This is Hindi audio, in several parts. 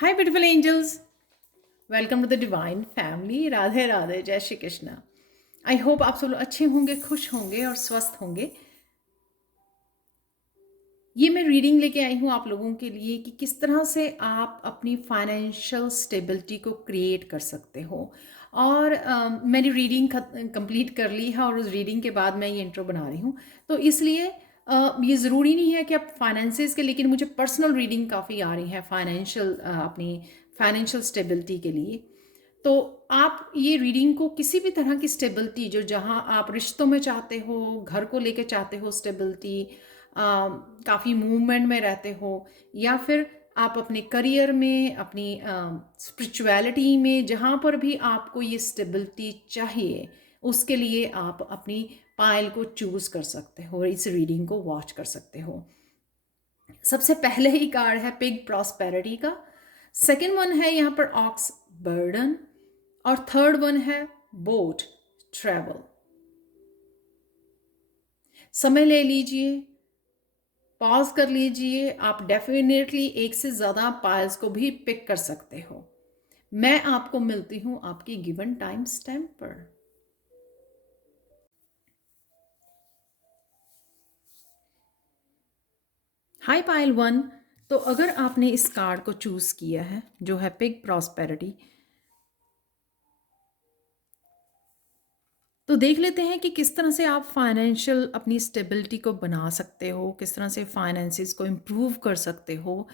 Hi beautiful angels, welcome to the divine family. Radhe Radhe, जय श्री कृष्णा। आई होप आप सब लोग अच्छे होंगे, खुश होंगे और स्वस्थ होंगे। ये मैं रीडिंग लेके आई हूँ आप लोगों के लिए कि किस तरह से आप अपनी फाइनेंशियल स्टेबिलिटी को क्रिएट कर सकते हो। और मैंने रीडिंग कंप्लीट कर ली है और उस रीडिंग के बाद मैं ये इंट्रो बना रही हूँ। तो इसलिए ये ज़रूरी नहीं है कि आप फाइनेंसेस के, लेकिन मुझे पर्सनल रीडिंग काफ़ी आ रही है फाइनेंशियल, अपनी फाइनेंशियल स्टेबिलिटी के लिए। तो आप ये रीडिंग को किसी भी तरह की स्टेबिलिटी, जो जहाँ आप रिश्तों में चाहते हो, घर को लेके चाहते हो स्टेबिलिटी, काफ़ी मूवमेंट में रहते हो, या फिर आप अपने करियर में, अपनी स्पिरिचुअलिटी में, जहाँ पर भी आपको ये स्टेबिलिटी चाहिए, उसके लिए आप अपनी पायल को चूज़ कर सकते हो और इस रीडिंग को वॉच कर सकते हो। सबसे पहले ही कार्ड है पिग प्रॉस्पेरिटी का, सेकंड वन है यहाँ पर ऑक्स बर्डन, और थर्ड वन है बोट ट्रेवल। समय ले लीजिए, पॉज कर लीजिए। आप डेफिनेटली एक से ज़्यादा पायल्स को भी पिक कर सकते हो। मैं आपको मिलती हूँ आपकी गिवन टाइम स्टैम्प पर। हाय पायल वन। तो अगर आपने इस कार्ड को चूज़ किया है जो है पिग प्रॉस्पेरिटी, तो देख लेते हैं कि किस तरह से आप फाइनेंशियल अपनी स्टेबिलिटी को बना सकते हो, किस तरह से फाइनेंसिस को इम्प्रूव कर सकते हो,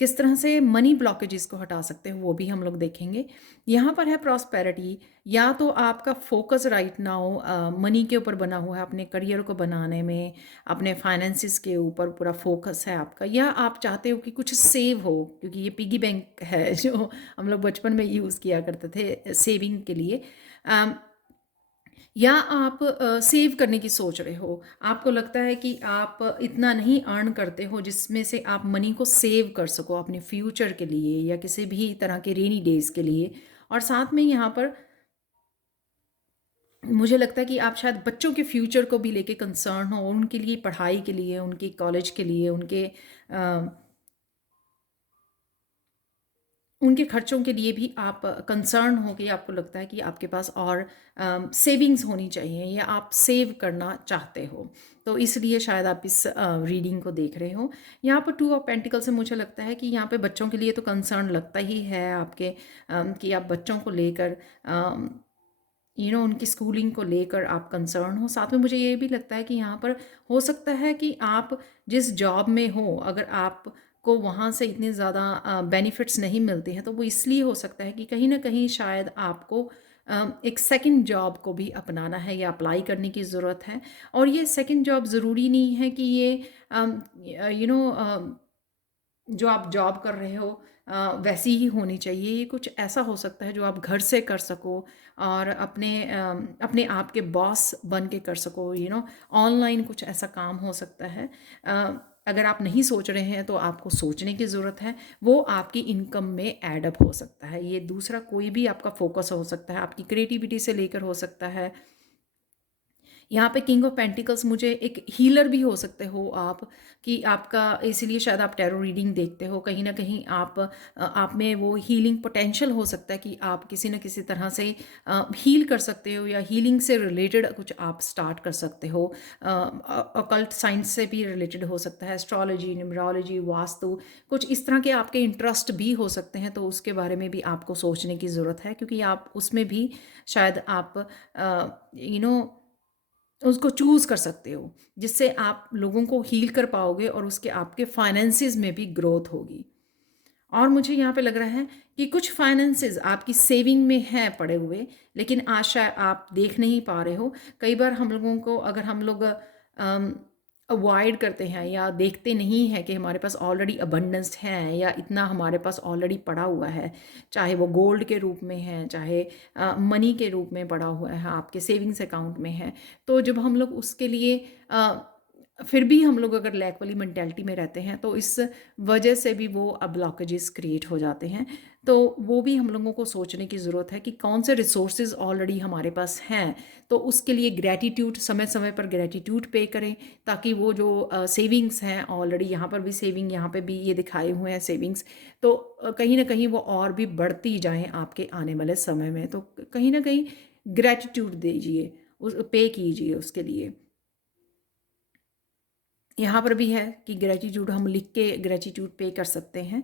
किस तरह से मनी ब्लॉकेजेस को हटा सकते हो, वो भी हम लोग देखेंगे। यहाँ पर है प्रॉस्पेरिटी। या तो आपका फोकस राइट नाउ मनी के ऊपर बना हुआ है, अपने करियर को बनाने में, अपने फाइनेंसिस के ऊपर पूरा फोकस है आपका, या आप चाहते हो कि कुछ सेव हो, क्योंकि ये पिगी बैंक है जो हम लोग बचपन में यूज़ किया करते थे सेविंग के लिए। या आप सेव करने की सोच रहे हो, आपको लगता है कि आप इतना नहीं अर्न करते हो जिसमें से आप मनी को सेव कर सको अपने फ्यूचर के लिए या किसी भी तरह के रेनी डेज के लिए। और साथ में यहाँ पर मुझे लगता है कि आप शायद बच्चों के फ्यूचर को भी लेके कंसर्न हो, उनके लिए पढ़ाई के लिए, उनके कॉलेज के लिए, उनके खर्चों के लिए भी आप कंसर्न हो कि आपको लगता है कि आपके पास और सेविंग्स होनी चाहिए या आप सेव करना चाहते हो। तो इसलिए शायद आप इस रीडिंग को देख रहे हो। यहाँ पर टू ऑफ पेंटिकल से मुझे लगता है कि यहाँ पे बच्चों के लिए तो कंसर्न लगता ही है आपके, कि आप बच्चों को लेकर, उनकी स्कूलिंग को लेकर आप कंसर्न हो। साथ में मुझे ये भी लगता है कि यहाँ पर हो सकता है कि आप जिस जॉब में हो, अगर आप को वहाँ से इतने ज़्यादा बेनिफिट्स नहीं मिलते हैं, तो वो इसलिए हो सकता है कि कहीं ना कहीं शायद आपको एक सेकंड जॉब को भी अपनाना है या अप्लाई करने की ज़रूरत है। और ये सेकंड जॉब ज़रूरी नहीं है कि ये यू नो जो आप जॉब कर रहे हो वैसी ही होनी चाहिए। ये कुछ ऐसा हो सकता है जो आप घर से कर सको और अपने आप के बॉस बन के कर सको। ऑनलाइन कुछ ऐसा काम हो सकता है। अगर आप नहीं सोच रहे हैं तो आपको सोचने की ज़रूरत है। वो आपकी इनकम में ऐड अप हो सकता है। ये दूसरा कोई भी आपका फोकस हो सकता है, आपकी क्रिएटिविटी से लेकर हो सकता है। यहाँ पे किंग ऑफ पेंटिकल्स, मुझे एक हीलर भी हो सकते हो आप, कि आपका इसीलिए शायद आप टैरो रीडिंग देखते हो। कहीं ना कहीं आप में वो हीलिंग पोटेंशियल हो सकता है कि आप किसी न किसी तरह से हील कर सकते हो, या हीलिंग से रिलेटेड कुछ आप स्टार्ट कर सकते हो। अकल्ट साइंस से भी रिलेटेड हो सकता है, एस्ट्रोलॉजी, न्यूमरोलॉजी, वास्तु, कुछ इस तरह के आपके इंटरेस्ट भी हो सकते हैं। तो उसके बारे में भी आपको सोचने की ज़रूरत है, क्योंकि आप उसमें भी शायद आप यू नो उसको चूज़ कर सकते हो, जिससे आप लोगों को हील कर पाओगे और उसके आपके फाइनेंसिस में भी ग्रोथ होगी। और मुझे यहाँ पे लग रहा है कि कुछ फाइनेंसिस आपकी सेविंग में हैं पड़े हुए, लेकिन आशा आप देख नहीं पा रहे हो। कई बार हम लोगों को, अगर हम लोग अवॉइड करते हैं या देखते नहीं हैं कि हमारे पास ऑलरेडी अबंडेंस है या इतना हमारे पास ऑलरेडी पड़ा हुआ है, चाहे वो गोल्ड के रूप में है, चाहे मनी के रूप में पड़ा हुआ है, आपके सेविंग्स अकाउंट में है। तो जब हम लोग उसके लिए फिर भी हम लोग अगर लैक वाली मेंटालिटी में रहते हैं तो इस वजह से भी वो ब्लॉकेजेस क्रिएट हो जाते हैं। तो वो भी हम लोगों को सोचने की ज़रूरत है कि कौन से रिसोर्सेज ऑलरेडी हमारे पास हैं, तो उसके लिए ग्रैटिट्यूड, समय समय पर ग्रैटिट्यूड पे करें, ताकि वो जो सेविंग्स हैं, ऑलरेडी यहाँ पर भी सेविंग, यहाँ पे भी ये दिखाए हुए हैं सेविंग्स, तो कहीं ना कहीं वो और भी बढ़ती जाएं आपके आने वाले समय में। तो कहीं ना कहीं ग्रैटिट्यूड दीजिए, उस पे कीजिए उसके लिए। यहाँ पर भी है कि ग्रेटिट्यूड हम लिख के ग्रेटिट्यूड पे कर सकते हैं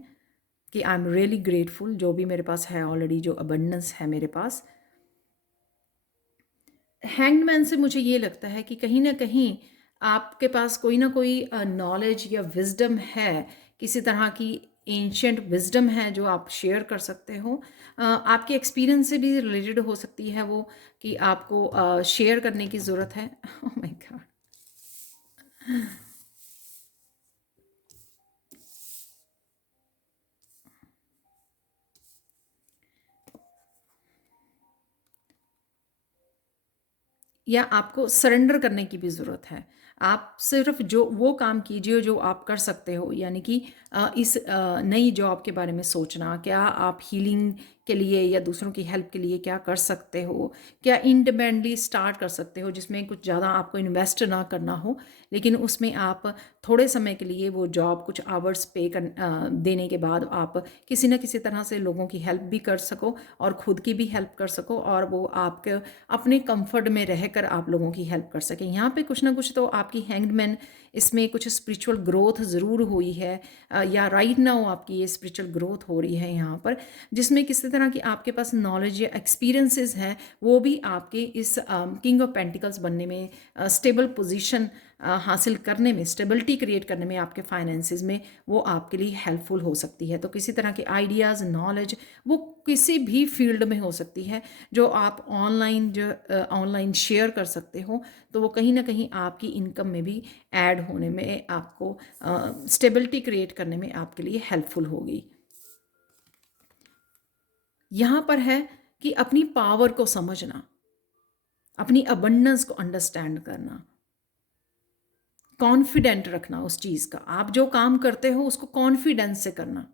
कि आई एम रियली ग्रेटफुल, जो भी मेरे पास है ऑलरेडी, जो अबंडेंस है मेरे पास। हैंगमैन से मुझे ये लगता है कि कहीं ना कहीं आपके पास कोई ना कोई नॉलेज या विजडम है, किसी तरह की एंशियंट विजडम है जो आप शेयर कर सकते हो। आपके एक्सपीरियंस से भी रिलेटेड हो सकती है वो, कि आपको शेयर करने की ज़रूरत है। Oh my God. या आपको सरेंडर करने की भी ज़रूरत है। आप सिर्फ जो वो काम कीजिए जो आप कर सकते हो, यानी कि इस नई जॉब के बारे में सोचना, क्या आप हीलिंग के लिए या दूसरों की हेल्प के लिए क्या कर सकते हो, क्या इंडिपेंडेंटली स्टार्ट कर सकते हो जिसमें कुछ ज़्यादा आपको इन्वेस्ट ना करना हो, लेकिन उसमें आप थोड़े समय के लिए वो जॉब कुछ आवर्स देने के बाद आप किसी न किसी तरह से लोगों की हेल्प भी कर सको और ख़ुद की भी हेल्प कर सको, और वो आपके अपने कंफर्ट में रहकर आप लोगों की हेल्प कर सकें। यहाँ पे कुछ ना कुछ तो आपकी हैंगमैन, इसमें कुछ स्पिरिचुअल ग्रोथ ज़रूर हुई है, या राइट नाउ आपकी ये स्पिरिचुअल ग्रोथ हो रही है यहाँ पर, जिसमें किसी तरह की आपके पास नॉलेज या एक्सपीरियंसेस हैं, वो भी आपके इस किंग ऑफ पेंटिकल्स बनने में, स्टेबल पोजीशन हासिल करने में, स्टेबिलिटी क्रिएट करने में, आपके फाइनेंसेस में वो आपके लिए हेल्पफुल हो सकती है। तो किसी तरह के आइडियाज़, नॉलेज, वो किसी भी फील्ड में हो सकती है जो आप ऑनलाइन शेयर कर सकते हो, तो वो कहीं ना कहीं आपकी इनकम में भी ऐड होने में, आपको स्टेबिलिटी क्रिएट करने में आपके लिए हेल्पफुल होगी। यहाँ पर है कि अपनी पावर को समझना, अपनी अबंडेंस को अंडरस्टैंड करना, कॉन्फिडेंट रखना उस चीज़ का, आप जो काम करते हो उसको कॉन्फिडेंस से करना।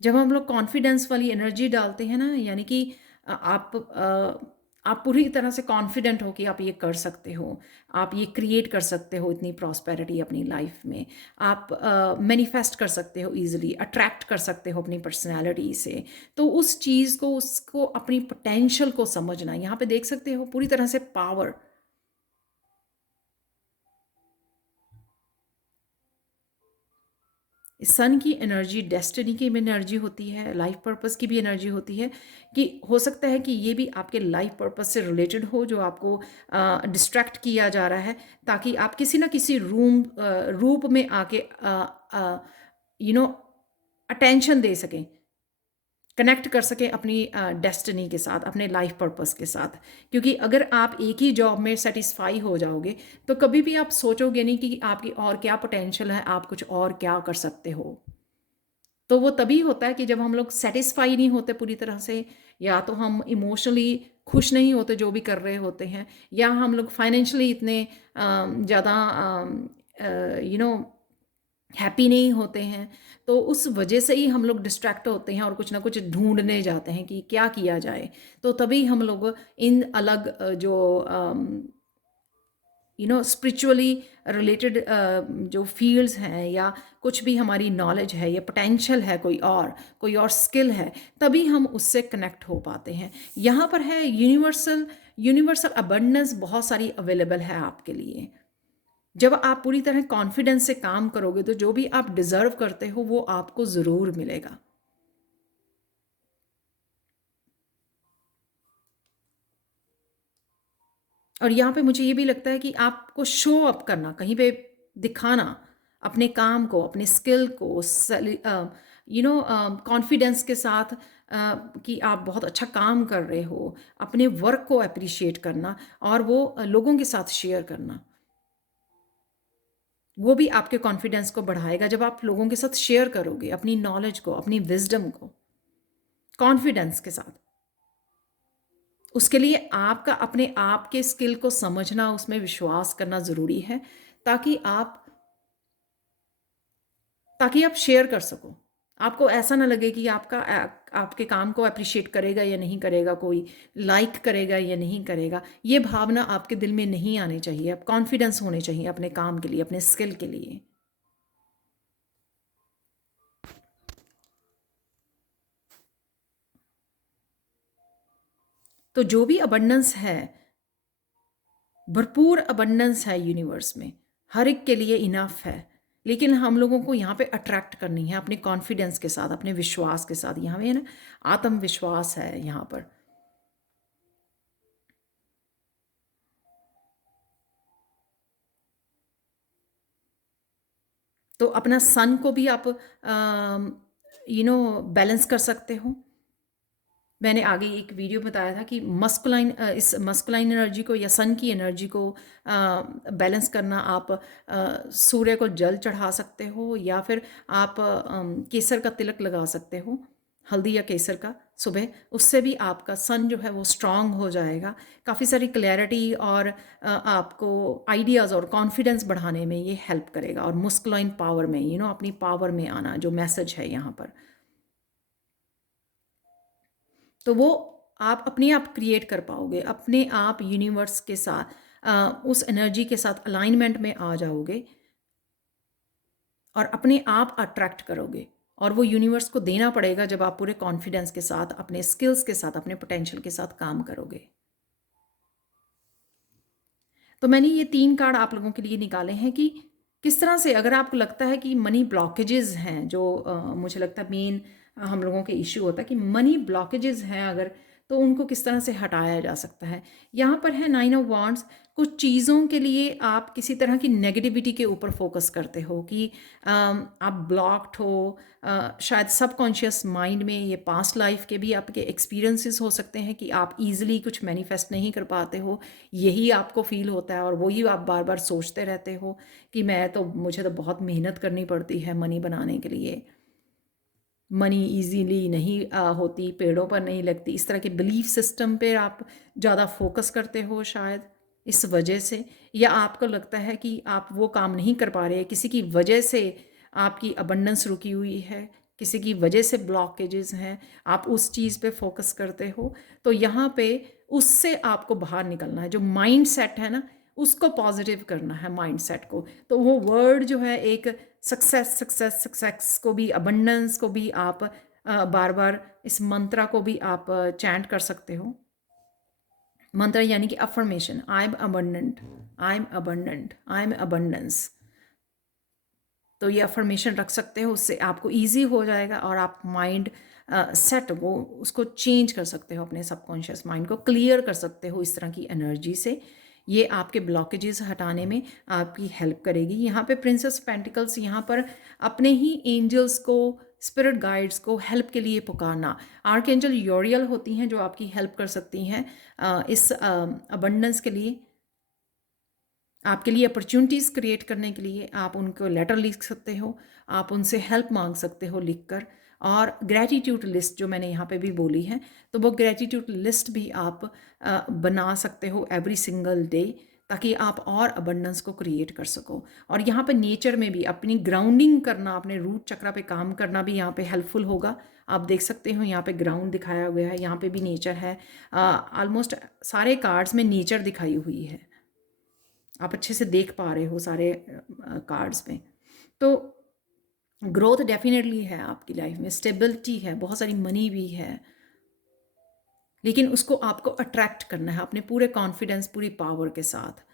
जब हम लोग कॉन्फिडेंस वाली एनर्जी डालते हैं ना, यानी कि आप पूरी तरह से कॉन्फिडेंट हो कि आप ये कर सकते हो, आप ये क्रिएट कर सकते हो, इतनी प्रॉस्पेरिटी अपनी लाइफ में आप मैनिफेस्ट कर सकते हो, इजीली अट्रैक्ट कर सकते हो अपनी पर्सनालिटी से। तो उस चीज़ को, उसको अपनी पोटेंशियल को समझना, यहाँ पे देख सकते हो पूरी तरह से पावर। सन की एनर्जी डेस्टिनी की भी एनर्जी होती है, लाइफ पर्पस की भी एनर्जी होती है, कि हो सकता है कि ये भी आपके लाइफ पर्पस से रिलेटेड हो, जो आपको डिस्ट्रैक्ट किया जा रहा है, ताकि आप किसी ना किसी रूप में आके यू नो अटेंशन दे सकें, कनेक्ट कर सकें अपनी डेस्टिनी के साथ, अपने लाइफ पर्पस के साथ। क्योंकि अगर आप एक ही जॉब में सेटिस्फाई हो जाओगे, तो कभी भी आप सोचोगे नहीं कि आपकी और क्या पोटेंशियल है, आप कुछ और क्या कर सकते हो। तो वो तभी होता है कि जब हम लोग सेटिस्फाई नहीं होते पूरी तरह से, या तो हम इमोशनली खुश नहीं होते जो भी कर रहे होते हैं, या हम लोग फाइनेंशियली इतने ज़्यादा यू नो हैप्पी नहीं होते हैं। तो उस वजह से ही हम लोग डिस्ट्रैक्ट होते हैं और कुछ ना कुछ ढूंढने जाते हैं कि क्या किया जाए। तो तभी हम लोग इन अलग जो स्पिरिचुअली रिलेटेड जो फील्ड्स हैं, या कुछ भी हमारी नॉलेज है या पोटेंशियल है, कोई और स्किल है, तभी हम उससे कनेक्ट हो पाते हैं। यहाँ पर है यूनिवर्सल यूनिवर्सल अबंडेंस बहुत सारी अवेलेबल है आपके लिए। जब आप पूरी तरह कॉन्फिडेंस से काम करोगे, तो जो भी आप डिजर्व करते हो वो आपको ज़रूर मिलेगा। और यहाँ पे मुझे ये भी लगता है कि आपको शो अप करना, कहीं पे दिखाना अपने काम को, अपने स्किल को, कॉन्फिडेंस के साथ, कि आप बहुत अच्छा काम कर रहे हो, अपने वर्क को अप्रिशिएट करना, और वो लोगों के साथ शेयर करना, वो भी आपके कॉन्फिडेंस को बढ़ाएगा। जब आप लोगों के साथ शेयर करोगे अपनी नॉलेज को, अपनी विजडम को कॉन्फिडेंस के साथ, उसके लिए आपका अपने आप के स्किल को समझना, उसमें विश्वास करना ज़रूरी है, ताकि आप शेयर कर सको। आपको ऐसा ना लगे कि आपके काम को अप्रिशिएट करेगा या नहीं करेगा कोई, लाइक करेगा या नहीं करेगा। ये भावना आपके दिल में नहीं आनी चाहिए। आप कॉन्फिडेंस होने चाहिए अपने काम के लिए, अपने स्किल के लिए। तो जो भी अबंडेंस है, भरपूर अबंडेंस है यूनिवर्स में, हर एक के लिए इनफ है। लेकिन हम लोगों को यहाँ पे अट्रैक्ट करनी है अपने कॉन्फिडेंस के साथ, अपने विश्वास के साथ। यहाँ पे है ना, आत्मविश्वास है यहाँ पर। तो अपना सन को भी आप बैलेंस कर सकते हो। मैंने आगे एक वीडियो बताया था कि इस मस्कुलाइन एनर्जी को या सन की एनर्जी को बैलेंस करना, आप सूर्य को जल चढ़ा सकते हो, या फिर आप केसर का तिलक लगा सकते हो, हल्दी या केसर का सुबह। उससे भी आपका सन जो है वो स्ट्रांग हो जाएगा। काफ़ी सारी क्लैरिटी और आपको आइडियाज़ और कॉन्फिडेंस बढ़ाने में ये हेल्प करेगा। और मस्कुलाइन पावर में अपनी पावर में आना, जो मैसेज है यहाँ पर, तो वो आप अपने आप क्रिएट कर पाओगे। अपने आप यूनिवर्स के साथ उस एनर्जी के साथ अलाइनमेंट में आ जाओगे और अपने आप अट्रैक्ट करोगे। और वो यूनिवर्स को देना पड़ेगा जब आप पूरे कॉन्फिडेंस के साथ, अपने स्किल्स के साथ, अपने पोटेंशियल के साथ काम करोगे। तो मैंने ये 3 कार्ड आप लोगों के लिए निकाले हैं कि किस तरह से, अगर आपको लगता है कि मनी ब्लॉकेजेस हैं, जो मुझे लगता है मेन हम लोगों के इश्यू होता है कि मनी ब्लॉकेजेस हैं अगर, तो उनको किस तरह से हटाया जा सकता है। यहाँ पर है 9 ऑफ वांड्स। कुछ चीज़ों के लिए आप किसी तरह की नेगेटिविटी के ऊपर फोकस करते हो कि आप ब्लॉक्ड हो। शायद सबकॉन्शियस माइंड में ये पास्ट लाइफ के भी आपके एक्सपीरियंसेस हो सकते हैं कि आप इजीली कुछ मैनिफेस्ट नहीं कर पाते हो। यही आपको फील होता है और वही आप बार बार सोचते रहते हो कि मुझे तो बहुत मेहनत करनी पड़ती है मनी बनाने के लिए, मनी इजीली नहीं होती, पेड़ों पर नहीं लगती। इस तरह के बिलीफ सिस्टम पे आप ज़्यादा फोकस करते हो शायद इस वजह से। या आपको लगता है कि आप वो काम नहीं कर पा रहे, किसी की वजह से आपकी अबंडेंस रुकी हुई है, किसी की वजह से ब्लॉकेजेस हैं, आप उस चीज़ पे फोकस करते हो। तो यहाँ पे उससे आपको बाहर निकलना है। जो माइंड सेट है ना, उसको पॉजिटिव करना है माइंड सेट को। तो वो वर्ड जो है, एक सक्सेस सक्सेस सक्सेस को भी, अबंडेंस को भी आप बार बार इस मंत्रा को भी आप चैंट कर सकते हो। मंत्र यानी कि affirmation, I am abundant, I am abundant, I am abundance. तो ये अफर्मेशन रख सकते हो, उससे आपको ईजी हो जाएगा और आप माइंड सेट वो उसको चेंज कर सकते हो, अपने सबकॉन्शियस माइंड को क्लियर कर सकते हो इस तरह की एनर्जी से। ये आपके ब्लॉकेजेस हटाने में आपकी हेल्प करेगी। यहाँ पे प्रिंसेस पेंटिकल्स, यहाँ पर अपने ही एंजल्स को, स्पिरिट गाइड्स को हेल्प के लिए पुकारना। आर्कएंजल यूरियल होती हैं जो आपकी हेल्प कर सकती हैं इस अबंडेंस के लिए, आपके लिए अपॉर्चुनिटीज़ क्रिएट करने के लिए। आप उनको लेटर लिख सकते हो, आप उनसे हेल्प मांग सकते हो लिखकर। और ग्रैटिट्यूड लिस्ट जो मैंने यहाँ पे भी बोली है, तो वो ग्रैटिट्यूड लिस्ट भी आप बना सकते हो एवरी सिंगल डे, ताकि आप और अबंडेंस को क्रिएट कर सको। और यहाँ पे नेचर में भी अपनी ग्राउंडिंग करना, अपने रूट चक्रा पे काम करना भी यहाँ पे हेल्पफुल होगा। आप देख सकते हो यहाँ पे ग्राउंड दिखाया गया है, यहाँ पे भी नेचर है। ऑलमोस्ट सारे कार्ड्स में नेचर दिखाई हुई है, आप अच्छे से देख पा रहे हो सारे कार्ड्स में। तो ग्रोथ डेफिनेटली है आपकी लाइफ में, स्टेबिलिटी है, बहुत सारी मनी भी है, लेकिन उसको आपको अट्रैक्ट करना है अपने पूरे कॉन्फिडेंस, पूरी पावर के साथ।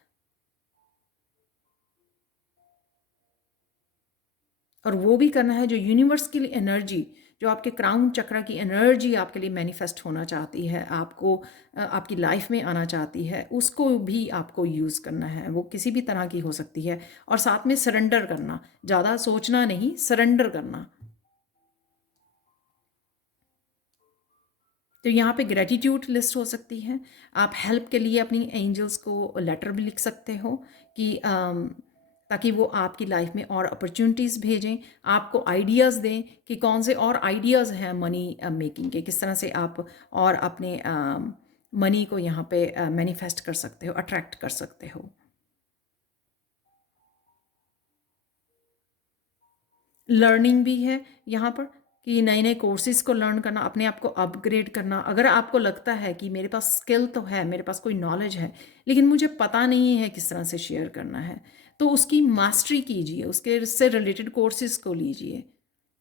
और वो भी करना है जो यूनिवर्स की एनर्जी, जो आपके क्राउन चक्र की एनर्जी आपके लिए मैनिफेस्ट होना चाहती है, आपको आपकी लाइफ में आना चाहती है, उसको भी आपको यूज़ करना है। वो किसी भी तरह की हो सकती है। और साथ में सरेंडर करना, ज़्यादा सोचना नहीं, सरेंडर करना। तो यहाँ पे ग्रेटिट्यूड लिस्ट हो सकती है। आप हेल्प के लिए अपनी एंजल्स को लेटर भी लिख सकते हो कि ताकि वो आपकी लाइफ में और अपॉर्चुनिटीज़ भेजें, आपको आइडियाज़ दें कि कौन से और आइडियाज़ हैं मनी मेकिंग के, किस तरह से आप और अपने मनी को यहाँ पे मैनिफेस्ट कर सकते हो, अट्रैक्ट कर सकते हो। लर्निंग भी है यहाँ पर कि नए नए कोर्सेज़ को लर्न करना, अपने आप को अपग्रेड करना। अगर आपको लगता है कि मेरे पास स्किल तो है, मेरे पास कोई नॉलेज है, लेकिन मुझे पता नहीं है किस तरह से शेयर करना है, तो उसकी मास्टरी कीजिए, उसके से रिलेटेड कोर्सेज़ को लीजिए,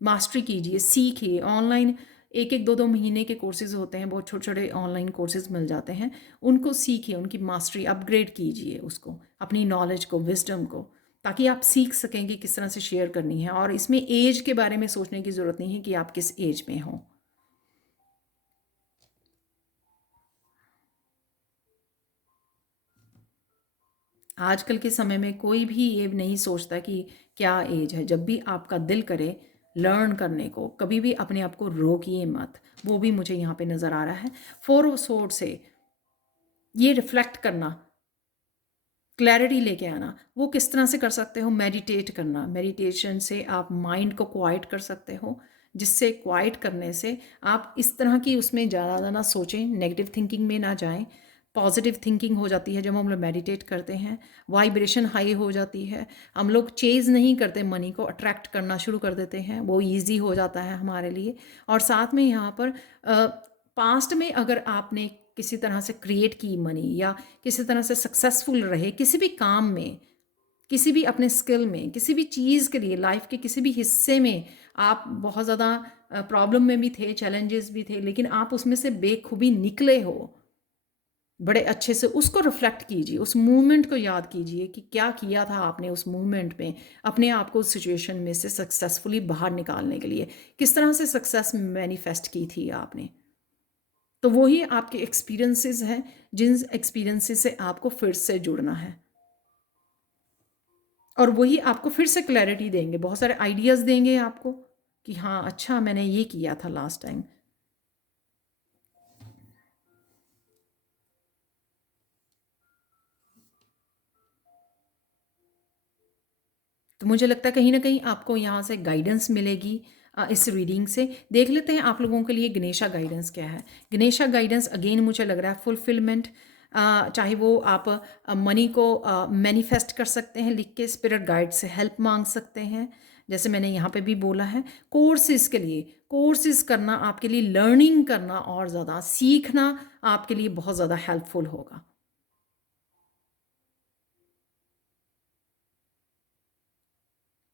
मास्टरी कीजिए, सीखिए। ऑनलाइन एक एक दो दो महीने के कोर्सेज़ होते हैं, बहुत छोटे छोटे ऑनलाइन कोर्सेज़ मिल जाते हैं, उनको सीखिए, उनकी मास्टरी अपग्रेड कीजिए उसको, अपनी नॉलेज को, विजडम को, ताकि आप सीख सकें कि किस तरह से शेयर करनी है। और इसमें एज के बारे में सोचने की ज़रूरत नहीं है कि आप किस एज में हो। आजकल के समय में कोई भी ये नहीं सोचता कि क्या एज है। जब भी आपका दिल करे लर्न करने को, कभी भी अपने आप को रोकिए मत। वो भी मुझे यहाँ पे नज़र आ रहा है। फोर ऑफ सोर्ड से ये रिफ्लेक्ट करना, क्लैरिटी लेके आना, वो किस तरह से कर सकते हो? मेडिटेट करना। मेडिटेशन से आप माइंड को क्वाइट कर सकते हो, जिससे क्वाइट करने से आप इस तरह की उसमें ज़्यादा ना सोचें, नेगेटिव थिंकिंग में ना जाएं। पॉजिटिव थिंकिंग हो जाती है जब हम लोग मेडिटेट करते हैं, वाइब्रेशन हाई हो जाती है। हम लोग चेज़ नहीं करते, मनी को अट्रैक्ट करना शुरू कर देते हैं, वो ईजी हो जाता है हमारे लिए। और साथ में यहाँ पर पास्ट में अगर आपने किसी तरह से क्रिएट की मनी, या किसी तरह से सक्सेसफुल रहे किसी भी काम में, किसी भी अपने स्किल में, किसी भी चीज़ के लिए, लाइफ के किसी भी हिस्से में आप बहुत ज़्यादा प्रॉब्लम में भी थे, चैलेंजेस भी थे, लेकिन आप उसमें से बेखूबी निकले हो बड़े अच्छे से, उसको रिफ्लेक्ट कीजिए, उस मूवमेंट को याद कीजिए कि क्या किया था आपने उस मूवमेंट में, अपने आप को उस सिचुएशन में से सक्सेसफुली बाहर निकालने के लिए किस तरह से सक्सेस मैनिफेस्ट की थी आपने। तो वही आपके एक्सपीरियंसेस हैं, जिन एक्सपीरियंसेस से आपको फिर से जुड़ना है, और वही आपको फिर से क्लैरिटी देंगे, बहुत सारे आइडियाज़ देंगे आपको कि हाँ अच्छा मैंने ये किया था लास्ट टाइम। तो मुझे लगता है कहीं ना कहीं आपको यहाँ से गाइडेंस मिलेगी। इस रीडिंग से देख लेते हैं आप लोगों के लिए गणेशा गाइडेंस क्या है। गणेशा गाइडेंस अगेन मुझे लग रहा है फुलफिलमेंट। चाहे वो आप मनी को मैनिफेस्ट कर सकते हैं लिख के, स्पिरिट गाइड से हेल्प मांग सकते हैं, जैसे मैंने यहाँ पे भी बोला है। कोर्सेज के लिए, कोर्सेज करना आपके लिए, लर्निंग करना और ज़्यादा सीखना आपके लिए बहुत ज़्यादा हेल्पफुल होगा।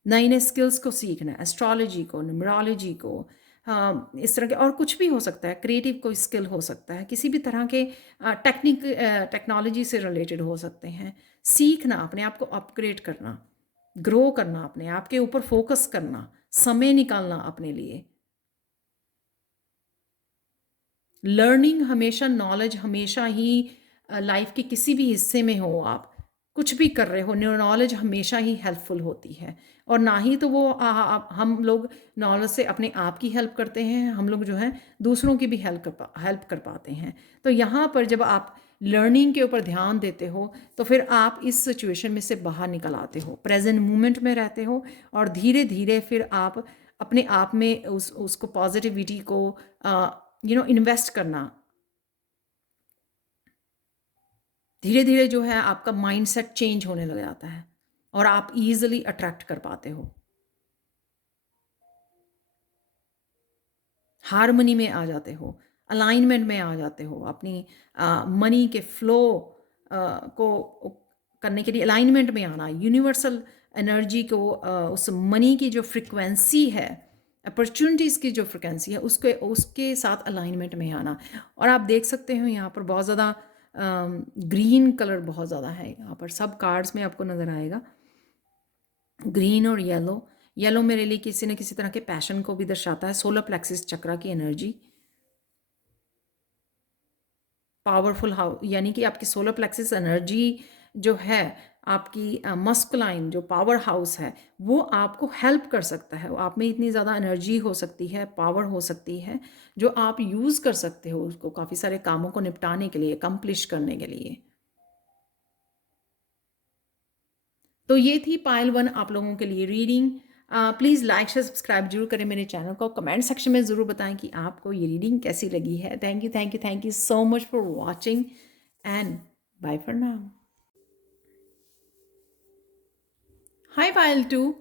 नए नए स्किल्स को सीखना, एस्ट्रोलॉजी को, न्यूमरोलॉजी को, हाँ इस तरह के, और कुछ भी हो सकता है, क्रिएटिव कोई स्किल हो सकता है, किसी भी तरह के टेक्नोलॉजी से रिलेटेड हो सकते हैं। सीखना, अपने आप को अपग्रेड करना, ग्रो करना, अपने आप के ऊपर फोकस करना, समय निकालना अपने लिए। लर्निंग हमेशा, नॉलेज हमेशा ही लाइफ के किसी भी हिस्से में हो, आप कुछ भी कर रहे हो, नॉलेज हमेशा ही हेल्पफुल होती है। और ना ही तो वो हम लोग नॉलेज से अपने आप की हेल्प करते हैं, हम लोग जो है दूसरों की भी हेल्प कर पाते हैं। तो यहाँ पर जब आप लर्निंग के ऊपर ध्यान देते हो, तो फिर आप इस सिचुएशन में से बाहर निकल आते हो, प्रेजेंट मोमेंट में रहते हो, और धीरे धीरे फिर आप अपने आप में उसको पॉजिटिविटी को इन्वेस्ट करना, धीरे धीरे जो है आपका माइंडसेट चेंज होने लग जाता है, और आप इजीली अट्रैक्ट कर पाते हो, हार्मनी में आ जाते हो, अलाइनमेंट में आ जाते हो, अपनी मनी के फ्लो को करने के लिए अलाइनमेंट में आना, यूनिवर्सल एनर्जी को, उस मनी की जो फ्रिक्वेंसी है, अपॉर्चुनिटीज़ की जो फ्रिक्वेंसी है, उसके उसके साथ अलाइनमेंट में आना। और आप देख सकते हो यहाँ पर बहुत ज़्यादा ग्रीन कलर बहुत ज़्यादा है, यहाँ पर सब कार्ड्स में आपको नज़र आएगा ग्रीन और येलो। येलो मेरे लिए किसी न किसी तरह के पैशन को भी दर्शाता है, सोलर प्लेक्सिस चक्रा की एनर्जी, पावरफुल हाउ, यानी कि आपकी सोलर प्लेक्सिस एनर्जी जो है, आपकी मस्कुलाइन जो पावर हाउस है, वो आपको हेल्प कर सकता है। आप में इतनी ज़्यादा एनर्जी हो सकती है, पावर हो सकती है, जो आप यूज़ कर सकते हो उसको काफ़ी सारे कामों को निपटाने के लिए, अकम्प्लिश करने के लिए। तो ये थी पाइल वन आप लोगों के लिए reading. Please like share subscribe जरूर करें मेरे चैनल को, कमेंट सेक्शन में ज़रूर बताएं कि आपको ये रीडिंग कैसी लगी है। Thank you, thank you, thank you so much for watching, and bye for now. Hi Payal too.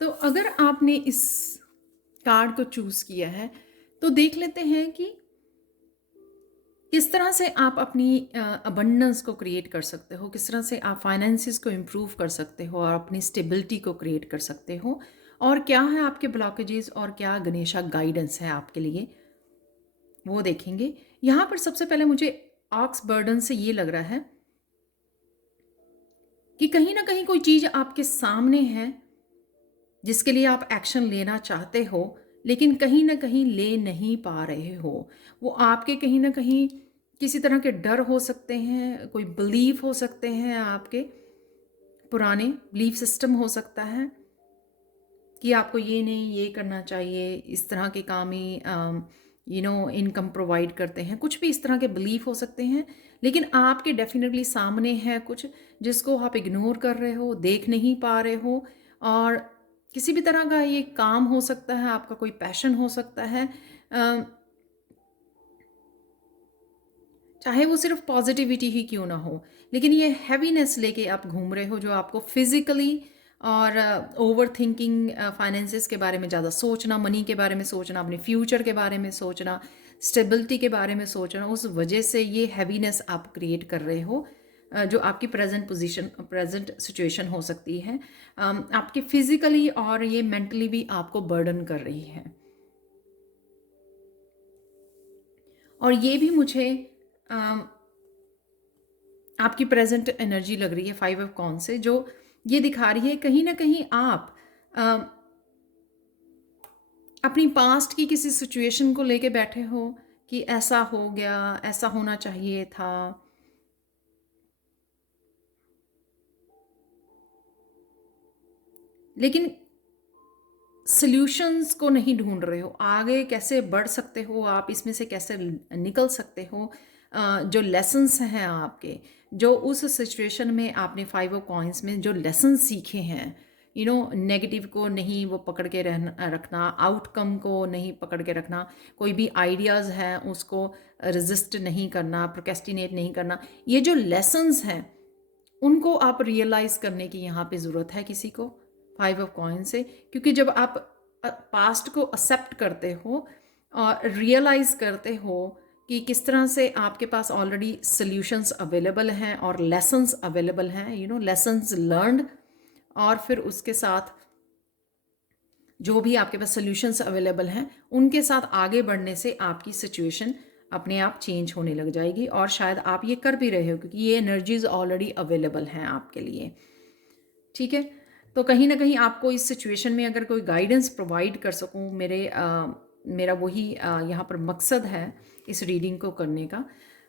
तो अगर आपने इस कार्ड को चूज़ किया है तो देख लेते हैं कि किस तरह से आप अपनी अबंडेंस को क्रिएट कर सकते हो, किस तरह से आप फाइनेंसिस को इम्प्रूव कर सकते हो और अपनी स्टेबिलिटी को क्रिएट कर सकते हो, और क्या है आपके ब्लॉकेजेस और क्या गणेशा गाइडेंस है आपके लिए, वो देखेंगे। यहाँ पर सबसे पहले मुझे ऑक्स बर्डन से ये लग रहा है कि कहीं ना कहीं कोई चीज़ आपके सामने है जिसके लिए आप एक्शन लेना चाहते हो, लेकिन कहीं ना कहीं ले नहीं पा रहे हो। वो आपके कहीं ना कहीं किसी तरह के डर हो सकते हैं, कोई बिलीफ हो सकते हैं, आपके पुराने बिलीफ सिस्टम हो सकता है कि आपको ये नहीं ये करना चाहिए, इस तरह के काम ही इनकम प्रोवाइड करते हैं, कुछ भी इस तरह के बिलीफ हो सकते हैं। लेकिन आपके डेफिनेटली सामने है कुछ जिसको आप इग्नोर कर रहे हो, देख नहीं पा रहे हो। और किसी भी तरह का ये काम हो सकता है, आपका कोई पैशन हो सकता है, चाहे वो सिर्फ पॉजिटिविटी ही क्यों ना हो, लेकिन ये हैवीनेस लेके आप घूम रहे हो जो आपको फिजिकली, और ओवर थिंकिंग, फाइनेंसिस के बारे में ज़्यादा सोचना, मनी के बारे में सोचना, अपने फ्यूचर के बारे में सोचना, स्टेबिलिटी के बारे में सोचना, उस वजह से ये हैवीनेस आप क्रिएट कर रहे हो, जो आपकी प्रेजेंट पोजीशन, प्रेजेंट सिचुएशन हो सकती है, आपके फिजिकली और ये मेंटली भी आपको बर्डन कर रही है। और ये भी मुझे आपकी प्रेजेंट एनर्जी लग रही है 5 ऑफ कॉन्स से, जो ये दिखा रही है कहीं ना कहीं आप अपनी पास्ट की किसी सिचुएशन को लेके बैठे हो कि ऐसा हो गया, ऐसा होना चाहिए था, लेकिन सॉल्यूशंस को नहीं ढूंढ रहे हो, आगे कैसे बढ़ सकते हो आप, इसमें से कैसे निकल सकते हो। जो लेसन्स हैं आपके, जो उस सिचुएशन में आपने 5 ऑफ कॉइंस में जो लेसन सीखे हैं, नेगेटिव को नहीं वो पकड़ के रखना, आउटकम को नहीं पकड़ के रखना, कोई भी आइडियाज़ हैं उसको रेजिस्ट नहीं करना, प्रोकेस्टिनेट नहीं करना, ये जो लेसन्स हैं उनको आप रियलाइज़ करने की यहाँ पे ज़रूरत है किसी को 5 ऑफ कॉइन से। क्योंकि जब आप पास्ट को एक्सेप्ट करते हो और रियलाइज़ करते हो कि किस तरह से आपके पास ऑलरेडी सॉल्यूशंस अवेलेबल हैं और लेसन्स अवेलेबल हैं, लेसन्स लर्नड, और फिर उसके साथ जो भी आपके पास सॉल्यूशंस अवेलेबल हैं उनके साथ आगे बढ़ने से आपकी सिचुएशन अपने आप चेंज होने लग जाएगी, और शायद आप ये कर भी रहे हो क्योंकि ये एनर्जीज ऑलरेडी अवेलेबल हैं आपके लिए। ठीक है, तो कहीं ना कहीं आपको इस सिचुएशन में अगर कोई गाइडेंस प्रोवाइड कर सकूं, मेरा वही यहाँ पर मकसद है इस रीडिंग को करने का।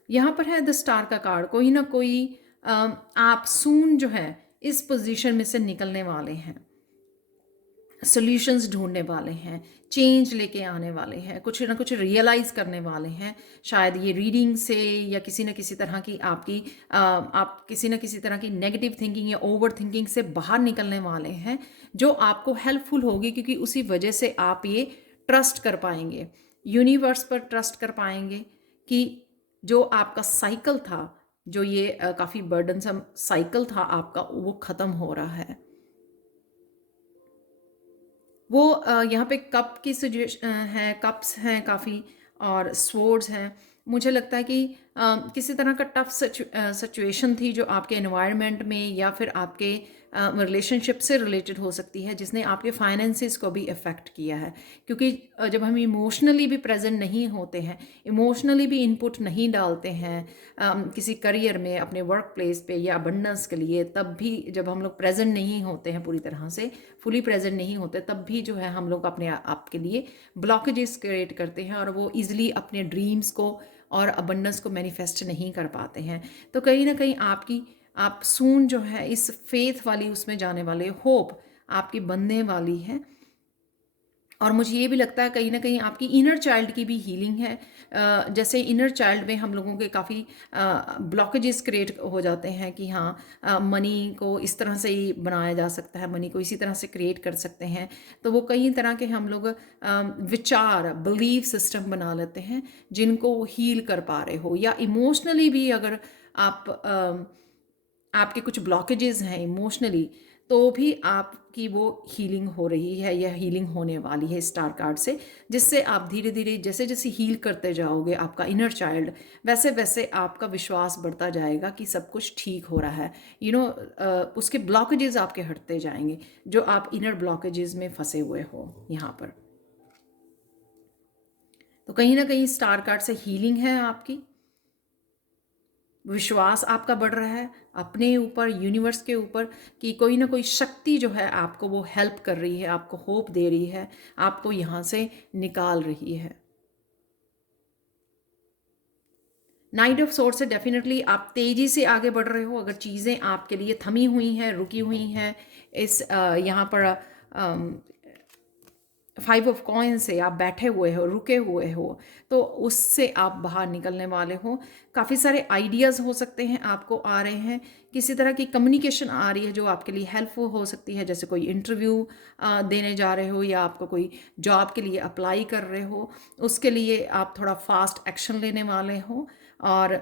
यहाँ पर है द स्टार का कार्ड, कोई ना कोई आप सून जो है इस पोजीशन में से निकलने वाले हैं, सॉल्यूशंस ढूंढने वाले हैं, चेंज लेके आने वाले हैं, कुछ ना कुछ रियलाइज़ करने वाले हैं। शायद ये रीडिंग से या किसी न किसी तरह की आपकी आप किसी न किसी तरह की नेगेटिव थिंकिंग या ओवर थिंकिंग से बाहर निकलने वाले हैं, जो आपको हेल्पफुल होगी, क्योंकि उसी वजह से आप ये ट्रस्ट कर पाएंगे, यूनिवर्स पर ट्रस्ट कर पाएंगे कि जो आपका साइकिल था, जो ये काफ़ी बर्डनसम साइकिल था आपका, वो ख़त्म हो रहा है। वो यहाँ पे कप की सिचुएशन है, कप्स हैं काफ़ी, और स्वर्ड्स हैं। मुझे लगता है कि किसी तरह का टफ सिचुएशन थी जो आपके एनवायरनमेंट में या फिर आपके रिलेशनशिप से रिलेटेड हो सकती है, जिसने आपके फाइनेंसिस को भी इफ़ेक्ट किया है। क्योंकि जब हम इमोशनली भी प्रेजेंट नहीं होते हैं, इमोशनली भी इनपुट नहीं डालते हैं किसी करियर में, अपने वर्क प्लेस पे या अबंडेंस के लिए, तब भी जब हम लोग प्रेजेंट नहीं होते हैं, पूरी तरह से फुली प्रेजेंट नहीं होते, तब भी जो है हम लोग अपने आप के लिए ब्लॉकेजेस क्रिएट करते हैं और वो ईजिली अपने ड्रीम्स को और अबंडेंस को मैनिफेस्ट नहीं कर पाते हैं। तो कहीं ना कहीं आप सून जो है इस फेथ वाली उसमें जाने वाले, होप आपकी बनने वाली है। और मुझे ये भी लगता है कहीं ना कहीं आपकी इनर चाइल्ड की भी हीलिंग है। जैसे इनर चाइल्ड में हम लोगों के काफ़ी ब्लॉकेजेस क्रिएट हो जाते हैं कि हाँ, मनी को इस तरह से ही बनाया जा सकता है, मनी को इसी तरह से क्रिएट कर सकते हैं। तो वो कई तरह के हम लोग विचार, बिलीफ सिस्टम बना लेते हैं जिनको हील कर पा रहे हो, या इमोशनली भी अगर आप आपके कुछ ब्लॉकेजेस हैं इमोशनली, तो भी आपकी वो हीलिंग हो रही है या हीलिंग होने वाली है स्टार कार्ड से, जिससे आप धीरे धीरे जैसे जैसे हील करते जाओगे आपका इनर चाइल्ड, वैसे वैसे आपका विश्वास बढ़ता जाएगा कि सब कुछ ठीक हो रहा है। उसके ब्लॉकेजेस आपके हटते जाएंगे, जो आप इनर ब्लॉकेजेस में फंसे हुए हो यहाँ पर। तो कहीं ना कहीं स्टार कार्ड से हीलिंग है आपकी, विश्वास आपका बढ़ रहा है अपने ऊपर, यूनिवर्स के ऊपर, कि कोई ना कोई शक्ति जो है आपको वो हेल्प कर रही है, आपको होप दे रही है, आपको यहाँ से निकाल रही है। नाइट ऑफ सोर्स से डेफिनेटली आप तेज़ी से आगे बढ़ रहे हो। अगर चीज़ें आपके लिए थमी हुई हैं, रुकी हुई हैं, इस यहाँ पर 5 ऑफ कॉइन से आप बैठे हुए हो, रुके हुए हो, तो उससे आप बाहर निकलने वाले हो। काफ़ी सारे आइडियाज़ हो सकते हैं आपको आ रहे हैं, किसी तरह की कम्युनिकेशन आ रही है जो आपके लिए हेल्पफुल हो सकती है, जैसे कोई इंटरव्यू देने जा रहे हो या आपको कोई जॉब के लिए अप्लाई कर रहे हो, उसके लिए आप थोड़ा फास्ट एक्शन लेने वाले हो। और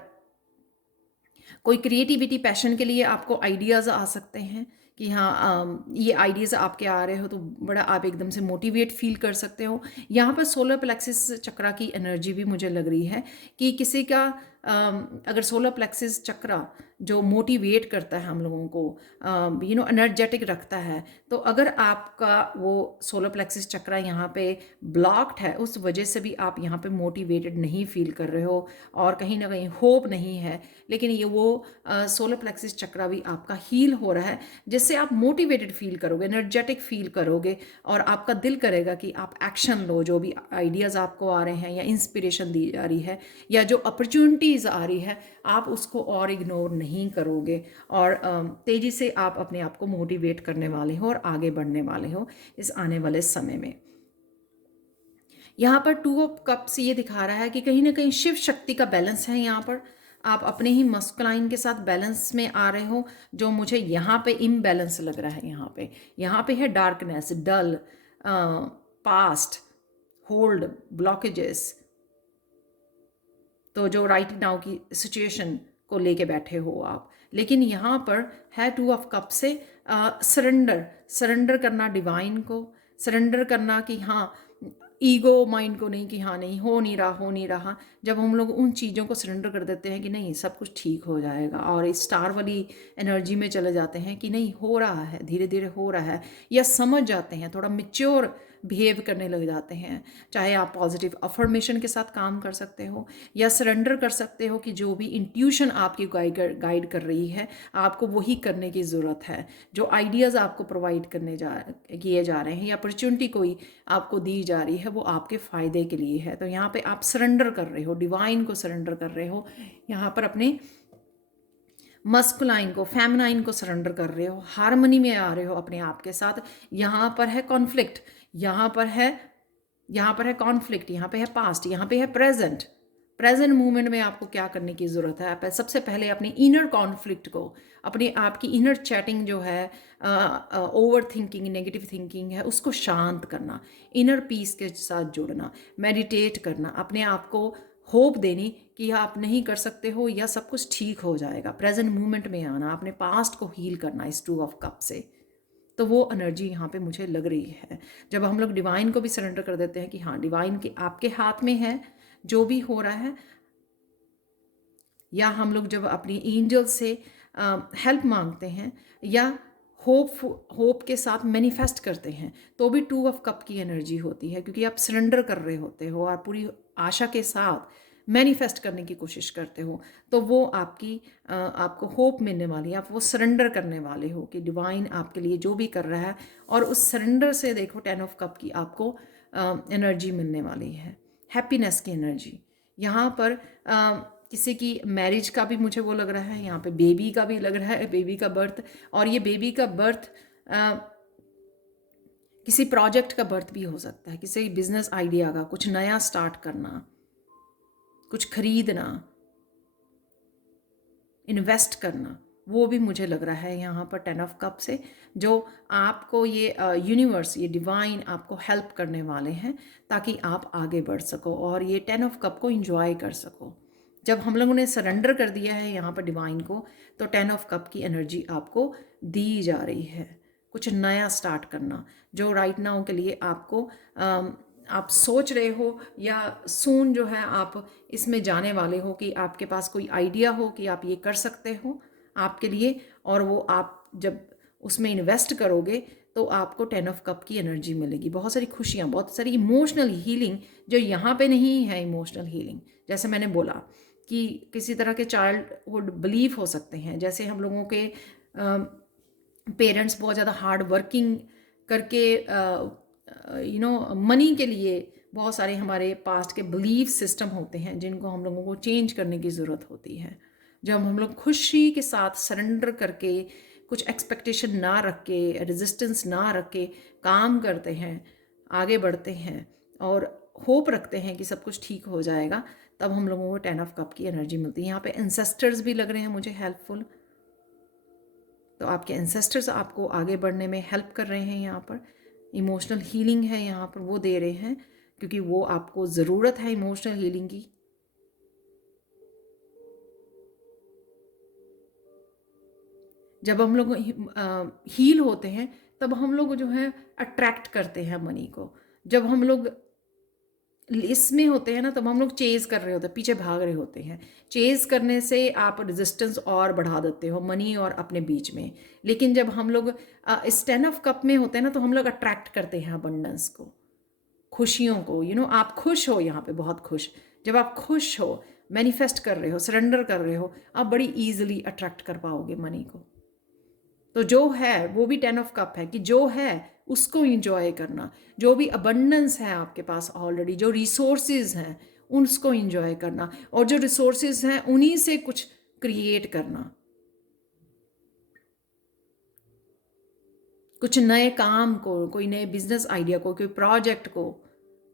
कोई क्रिएटिविटी पैशन के लिए आपको आइडियाज़ आ सकते हैं कि हाँ, ये आइडियाज़ आपके आ रहे हो तो बड़ा आप एकदम से मोटिवेट फील कर सकते हो। यहाँ पर सोलर प्लेक्सिस चक्रा की एनर्जी भी मुझे लग रही है कि किसी का अगर सोलर प्लेक्सिस चक्रा जो मोटिवेट करता है हम लोगों को, एनर्जेटिक रखता है, तो अगर आपका वो सोलर प्लेक्सिस चक्रा यहाँ पे ब्लॉक्ड है, उस वजह से भी आप यहाँ पे मोटिवेटेड नहीं फील कर रहे हो और कहीं ना कहीं होप नहीं है, लेकिन ये वो सोलर प्लेक्सिस चक्रा भी आपका हील हो रहा है, जिससे आप मोटिवेटेड फील करोगे, एनर्जेटिक फील करोगे और आपका दिल करेगा कि आप एक्शन लो। जो भी आइडियाज़ आपको आ रहे हैं या इंस्पिरेशन दी जा रही है या जो अपॉर्चुनिटीज़ आ रही है, आप उसको और इग्नोर नहीं करोगे और तेज़ी से आप अपने आप को मोटिवेट करने वाले हो और आगे बढ़ने वाले हो इस आने वाले समय में। यहाँ पर 2 ऑफ कप्स ये दिखा रहा है कि कहीं ना कहीं शिव शक्ति का बैलेंस है। यहाँ पर आप अपने ही मस्कुलाइन के साथ बैलेंस में आ रहे हो, जो मुझे यहाँ पे इम्बैलेंस लग रहा है। यहाँ पे है डार्कनेस, डल, पास्ट, होल्ड, ब्लॉकेजेस, तो जो राइट नाउ की सिचुएशन को लेके बैठे हो आप। लेकिन यहाँ पर है 2 ऑफ कप से सरेंडर, सरेंडर करना डिवाइन को, सरेंडर करना कि हाँ, ईगो माइंड को नहीं कि हाँ नहीं हो नहीं रहा, हो नहीं रहा। जब हम लोग उन चीज़ों को सरेंडर कर देते हैं कि नहीं सब कुछ ठीक हो जाएगा और इस स्टार वाली एनर्जी में चले जाते हैं कि नहीं हो रहा है, धीरे धीरे हो रहा है, या समझ जाते हैं, थोड़ा मैच्योर बिहेव करने लग जाते हैं। चाहे आप पॉजिटिव अफर्मेशन के साथ काम कर सकते हो या सरेंडर कर सकते हो कि जो भी इंट्यूशन आपकी गाइड कर रही है, आपको वही करने की ज़रूरत है। जो आइडियाज़ आपको प्रोवाइड किए जा रहे हैं या अपॉर्चुनिटी कोई आपको दी जा रही है, वो आपके फ़ायदे के लिए है। तो यहाँ पे आप सरेंडर कर रहे हो, डिवाइन को सरेंडर कर रहे हो, यहाँ पर अपने मस्कुलाइन को, फेमिनाइन को सरेंडर कर रहे हो, हार्मनी में आ रहे हो अपने आप के साथ। यहाँ पर है कॉन्फ्लिक्ट, यहाँ पर है कॉन्फ्लिक्ट, यहाँ पे है पास्ट, यहाँ पे है प्रेजेंट। प्रेजेंट मूवमेंट में आपको क्या करने की ज़रूरत है? आप सबसे पहले अपने इनर कॉन्फ्लिक्ट को, अपने आप की इनर चैटिंग जो है, ओवर थिंकिंग, नेगेटिव थिंकिंग है, उसको शांत करना, इनर पीस के साथ जुड़ना, मेडिटेट करना, अपने आप को होप देनी कि आप नहीं कर सकते हो या सब कुछ ठीक हो जाएगा। प्रेजेंट मूवमेंट में आना, अपने पास्ट को हील करना इस 2 ऑफ कप से। तो वो एनर्जी यहाँ पे मुझे लग रही है। जब हम लोग डिवाइन को भी सरेंडर कर देते हैं कि हाँ, डिवाइन के आपके हाथ में है जो भी हो रहा है, या हम लोग जब अपनी एंजल से हेल्प मांगते हैं या होप के साथ मैनिफेस्ट करते हैं, तो भी 2 ऑफ कप की एनर्जी होती है, क्योंकि आप सरेंडर कर रहे होते हो और पूरी आशा के साथ मैनिफेस्ट करने की कोशिश करते हो। तो वो आपको होप मिलने वाली है, आप वो सरेंडर करने वाले हो कि डिवाइन आपके लिए जो भी कर रहा है, और उस सरेंडर से देखो 10 ऑफ कप की आपको एनर्जी मिलने वाली है, हैप्पीनेस की एनर्जी। यहाँ पर किसी की मैरिज का भी मुझे वो लग रहा है, यहाँ पे बेबी का भी लग रहा है, बेबी का बर्थ। और ये बेबी का बर्थ किसी प्रोजेक्ट का बर्थ भी हो सकता है, किसी बिजनेस आइडिया का, कुछ नया स्टार्ट करना, कुछ खरीदना, इन्वेस्ट करना, वो भी मुझे लग रहा है यहाँ पर 10 ऑफ कप से, जो आपको ये यूनिवर्स, ये डिवाइन आपको हेल्प करने वाले हैं ताकि आप आगे बढ़ सको और ये 10 ऑफ कप को इंजॉय कर सको। जब हम लोगों ने सरेंडर कर दिया है यहाँ पर डिवाइन को, तो 10 ऑफ कप की एनर्जी आपको दी जा रही है। कुछ नया स्टार्ट करना, जो राइट नाउ के लिए आपको आप सोच रहे हो या सून जो है आप इसमें जाने वाले हो, कि आपके पास कोई आइडिया हो कि आप ये कर सकते हो आपके लिए, और वो आप जब उसमें इन्वेस्ट करोगे तो आपको 10 ऑफ कप की एनर्जी मिलेगी, बहुत सारी खुशियाँ, बहुत सारी इमोशनल हीलिंग जो यहाँ पे नहीं है। इमोशनल हीलिंग जैसे मैंने बोला कि किसी तरह के चाइल्डहुड बिलीफ हो सकते हैं, जैसे हम लोगों के पेरेंट्स बहुत ज़्यादा हार्ड वर्किंग करके मनी के लिए बहुत सारे हमारे पास्ट के बिलीफ सिस्टम होते हैं जिनको हम लोगों को चेंज करने की ज़रूरत होती है। जब हम लोग खुशी के साथ सरेंडर करके, कुछ एक्सपेक्टेशन ना रख के, रेजिस्टेंस ना रख के काम करते हैं, आगे बढ़ते हैं और होप रखते हैं कि सब कुछ ठीक हो जाएगा, तब हम लोगों को 10 ऑफ कप की एनर्जी मिलती है। यहाँ पे एंसेस्टर्स भी लग रहे हैं मुझे हेल्पफुल, तो आपके एंसेस्टर्स आपको आगे बढ़ने में हेल्प कर रहे हैं। यहाँ पर इमोशनल हीलिंग है, यहाँ पर वो दे रहे हैं क्योंकि वो आपको ज़रूरत है इमोशनल हीलिंग की। जब हम लोग हील होते हैं तब हम लोग जो है अट्रैक्ट करते हैं मनी को। जब हम लोग इसमें होते हैं ना, तब हम लोग चेज़ कर रहे होते हैं, पीछे भाग रहे होते हैं। चेज़ करने से आप रेजिस्टेंस और बढ़ा देते हो मनी और अपने बीच में। लेकिन जब हम लोग इस 10 ऑफ कप में होते हैं ना, तो हम लोग अट्रैक्ट करते हैं अबंडेंस को, खुशियों को। आप खुश हो, यहाँ पे बहुत खुश। जब आप खुश हो, मैनिफेस्ट कर रहे हो, सरेंडर कर रहे हो, आप बड़ी ईजिली अट्रैक्ट कर पाओगे मनी को। तो जो है वो भी 10 ऑफ कप है कि जो है उसको इंजॉय करना, जो भी अबंडेंस है आपके पास ऑलरेडी, जो रिसोर्सेज हैं उसको इंजॉय करना, और जो रिसोर्सेज हैं उन्हीं से कुछ क्रिएट करना, कुछ नए काम को, कोई नए बिजनेस आइडिया को, कोई प्रोजेक्ट को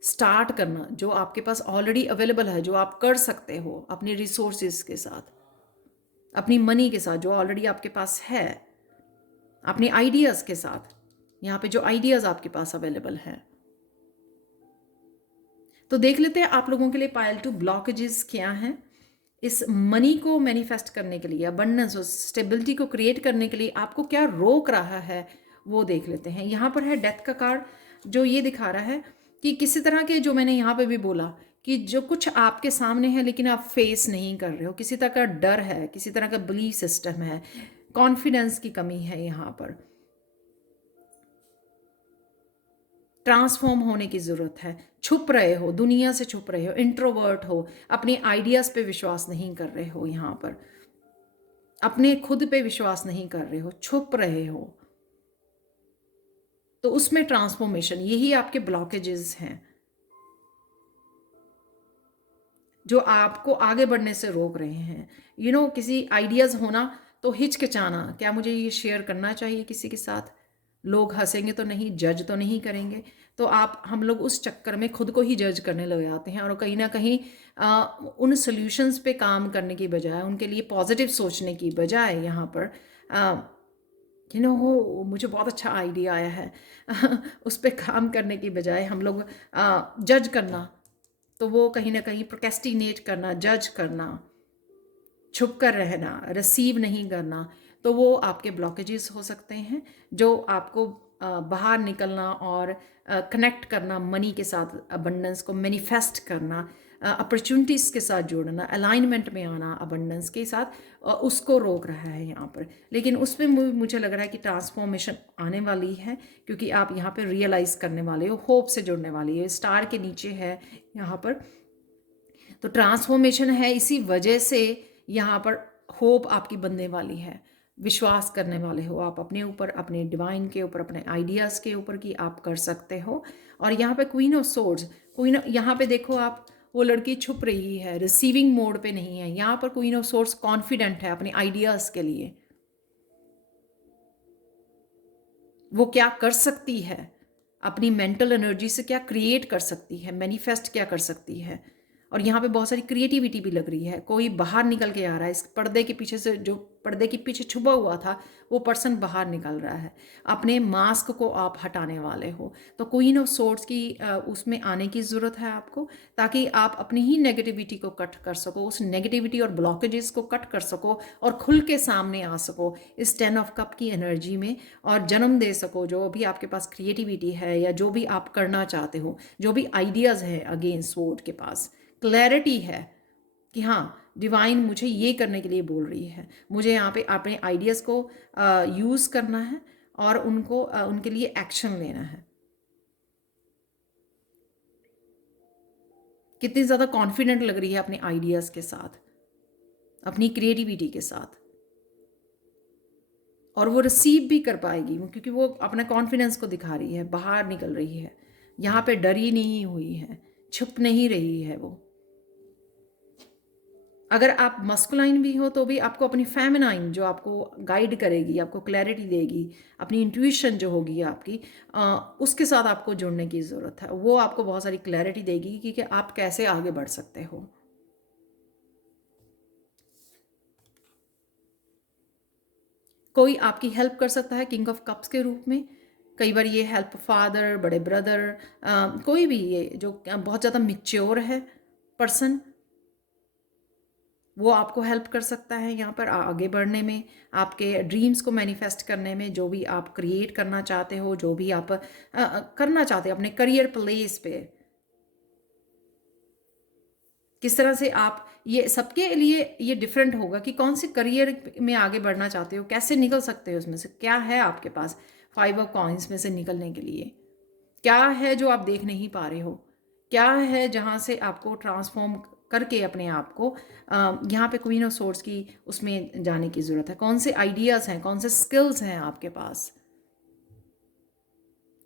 स्टार्ट करना जो आपके पास ऑलरेडी अवेलेबल है, जो आप कर सकते हो अपने रिसोर्सेज के साथ, अपनी मनी के साथ जो ऑलरेडी आपके पास है, अपने आइडियाज़ के साथ। यहाँ पे जो आइडियाज़ आपके पास अवेलेबल हैं, तो देख लेते हैं आप लोगों के लिए पाइल 2 ब्लॉकेजेस क्या हैं इस मनी को मैनिफेस्ट करने के लिए, अबंडेंस और स्टेबिलिटी को क्रिएट करने के लिए आपको क्या रोक रहा है, वो देख लेते हैं। यहाँ पर है डेथ का कार्ड, जो ये दिखा रहा है कि किसी तरह के, जो मैंने यहाँ पे भी बोला कि जो कुछ आपके सामने है लेकिन आप फेस नहीं कर रहे हो, किसी तरह का डर है, किसी तरह का बिलीफ सिस्टम है, कॉन्फिडेंस की कमी है, यहाँ पर ट्रांसफॉर्म होने की ज़रूरत है। छुप रहे हो, दुनिया से छुप रहे हो, इंट्रोवर्ट हो, अपने आइडियाज़ पे विश्वास नहीं कर रहे हो, यहाँ पर अपने खुद पे विश्वास नहीं कर रहे हो, छुप रहे हो, तो उसमें ट्रांसफॉर्मेशन, यही आपके ब्लॉकेजेस हैं जो आपको आगे बढ़ने से रोक रहे हैं। किसी आइडियाज़ होना तो हिचकिचाना, क्या मुझे ये शेयर करना चाहिए किसी के साथ, लोग हंसेंगे तो नहीं, जज तो नहीं करेंगे, तो हम लोग उस चक्कर में खुद को ही जज करने लग जाते हैं, और कहीं ना कहीं उन सॉल्यूशंस पे काम करने की बजाय, उनके लिए पॉजिटिव सोचने की बजाय, यहाँ पर हो मुझे बहुत अच्छा आइडिया आया है उस पर काम करने की बजाय हम लोग जज करना, तो वो कहीं ना कहीं प्रोक्रेस्टिनेट करना, जज करना, छुप कर रहना, रिसीव नहीं करना, तो वो आपके ब्लॉकेजेस हो सकते हैं जो आपको बाहर निकलना और कनेक्ट करना मनी के साथ, अबंडेंस को मैनिफेस्ट करना, अपॉर्चुनिटीज़ के साथ जोड़ना, अलाइनमेंट में आना अबंडेंस के साथ, उसको रोक रहा है यहाँ पर। लेकिन उसमें मुझे लग रहा है कि ट्रांसफॉर्मेशन आने वाली है, क्योंकि आप यहाँ पर रियलाइज़ करने वाले हो, होप से जुड़ने वाली है, स्टार के नीचे है यहाँ पर, तो ट्रांसफॉर्मेशन है। इसी वजह से यहाँ पर होप आपकी बनने वाली है, विश्वास करने वाले हो आप अपने ऊपर, अपने डिवाइन के ऊपर, अपने आइडियाज़ के ऊपर कि आप कर सकते हो। और यहाँ पे क्वीन ऑफ सोर्ड्स, यहाँ पे देखो आप, वो लड़की छुप रही है, रिसीविंग मोड पे नहीं है। यहाँ पर क्वीन ऑफ सोर्ड्स कॉन्फिडेंट है अपने आइडियाज़ के लिए, वो क्या कर सकती है, अपनी मेंटल एनर्जी से क्या क्रिएट कर सकती है, मैनिफेस्ट क्या कर सकती है। और यहाँ पे बहुत सारी क्रिएटिविटी भी लग रही है, कोई बाहर निकल के आ रहा है, इस पर्दे के पीछे से जो पर्दे के पीछे छुपा हुआ था वो पर्सन बाहर निकल रहा है। अपने मास्क को आप हटाने वाले हो। तो क्वीन ऑफ सोर्ड्स की उसमें आने की ज़रूरत है आपको, ताकि आप अपनी ही नेगेटिविटी को कट कर सको, उस नेगेटिविटी और ब्लॉकेजेस को कट कर सको और खुल के सामने आ सको इस 10 ऑफ कप की एनर्जी में, और जन्म दे सको जो भी आपके पास क्रिएटिविटी है या जो भी आप करना चाहते हो, जो भी आइडियाज़ हैं अगेंस्ट सोर्ड के पास क्लैरिटी है कि हाँ डिवाइन मुझे ये करने के लिए बोल रही है, मुझे यहाँ पे अपने आइडियाज़ को यूज़ करना है और उनको उनके लिए एक्शन लेना है। कितनी ज़्यादा कॉन्फिडेंट लग रही है अपने आइडियाज़ के साथ, अपनी क्रिएटिविटी के साथ, और वो रिसीव भी कर पाएगी क्योंकि वो अपना कॉन्फिडेंस को दिखा रही है, बाहर निकल रही है, यहाँ पे डरी नहीं हुई है, छुप नहीं रही है वो। अगर आप मस्कुलाइन भी हो तो भी आपको अपनी फेमिनाइन जो आपको गाइड करेगी, आपको क्लैरिटी देगी, अपनी इंट्यूशन जो होगी आपकी, उसके साथ आपको जुड़ने की ज़रूरत है। वो आपको बहुत सारी क्लैरिटी देगी कि आप कैसे आगे बढ़ सकते हो। कोई आपकी हेल्प कर सकता है किंग ऑफ कप्स के रूप में। कई बार ये हेल्प फादर, बड़े ब्रदर, कोई भी ये जो बहुत ज़्यादा मिच्योर है पर्सन, वो आपको हेल्प कर सकता है यहाँ पर आगे बढ़ने में, आपके ड्रीम्स को मैनिफेस्ट करने में, जो भी आप क्रिएट करना चाहते हो, जो भी आप करना चाहते हो अपने करियर प्लेस पे। किस तरह से आप, ये सबके लिए ये डिफरेंट होगा कि कौन से करियर में आगे बढ़ना चाहते हो, कैसे निकल सकते हो उसमें से, क्या है आपके पास 5 ऑफ कॉइंस में से निकलने के लिए, क्या है जो आप देख नहीं पा रहे हो, क्या है जहाँ से आपको ट्रांसफॉर्म करके अपने आप को यहाँ पे क्वीन ऑफ सोर्ड्स की उसमें जाने की ज़रूरत है। कौन से आइडियाज़ हैं, कौन से स्किल्स हैं आपके पास,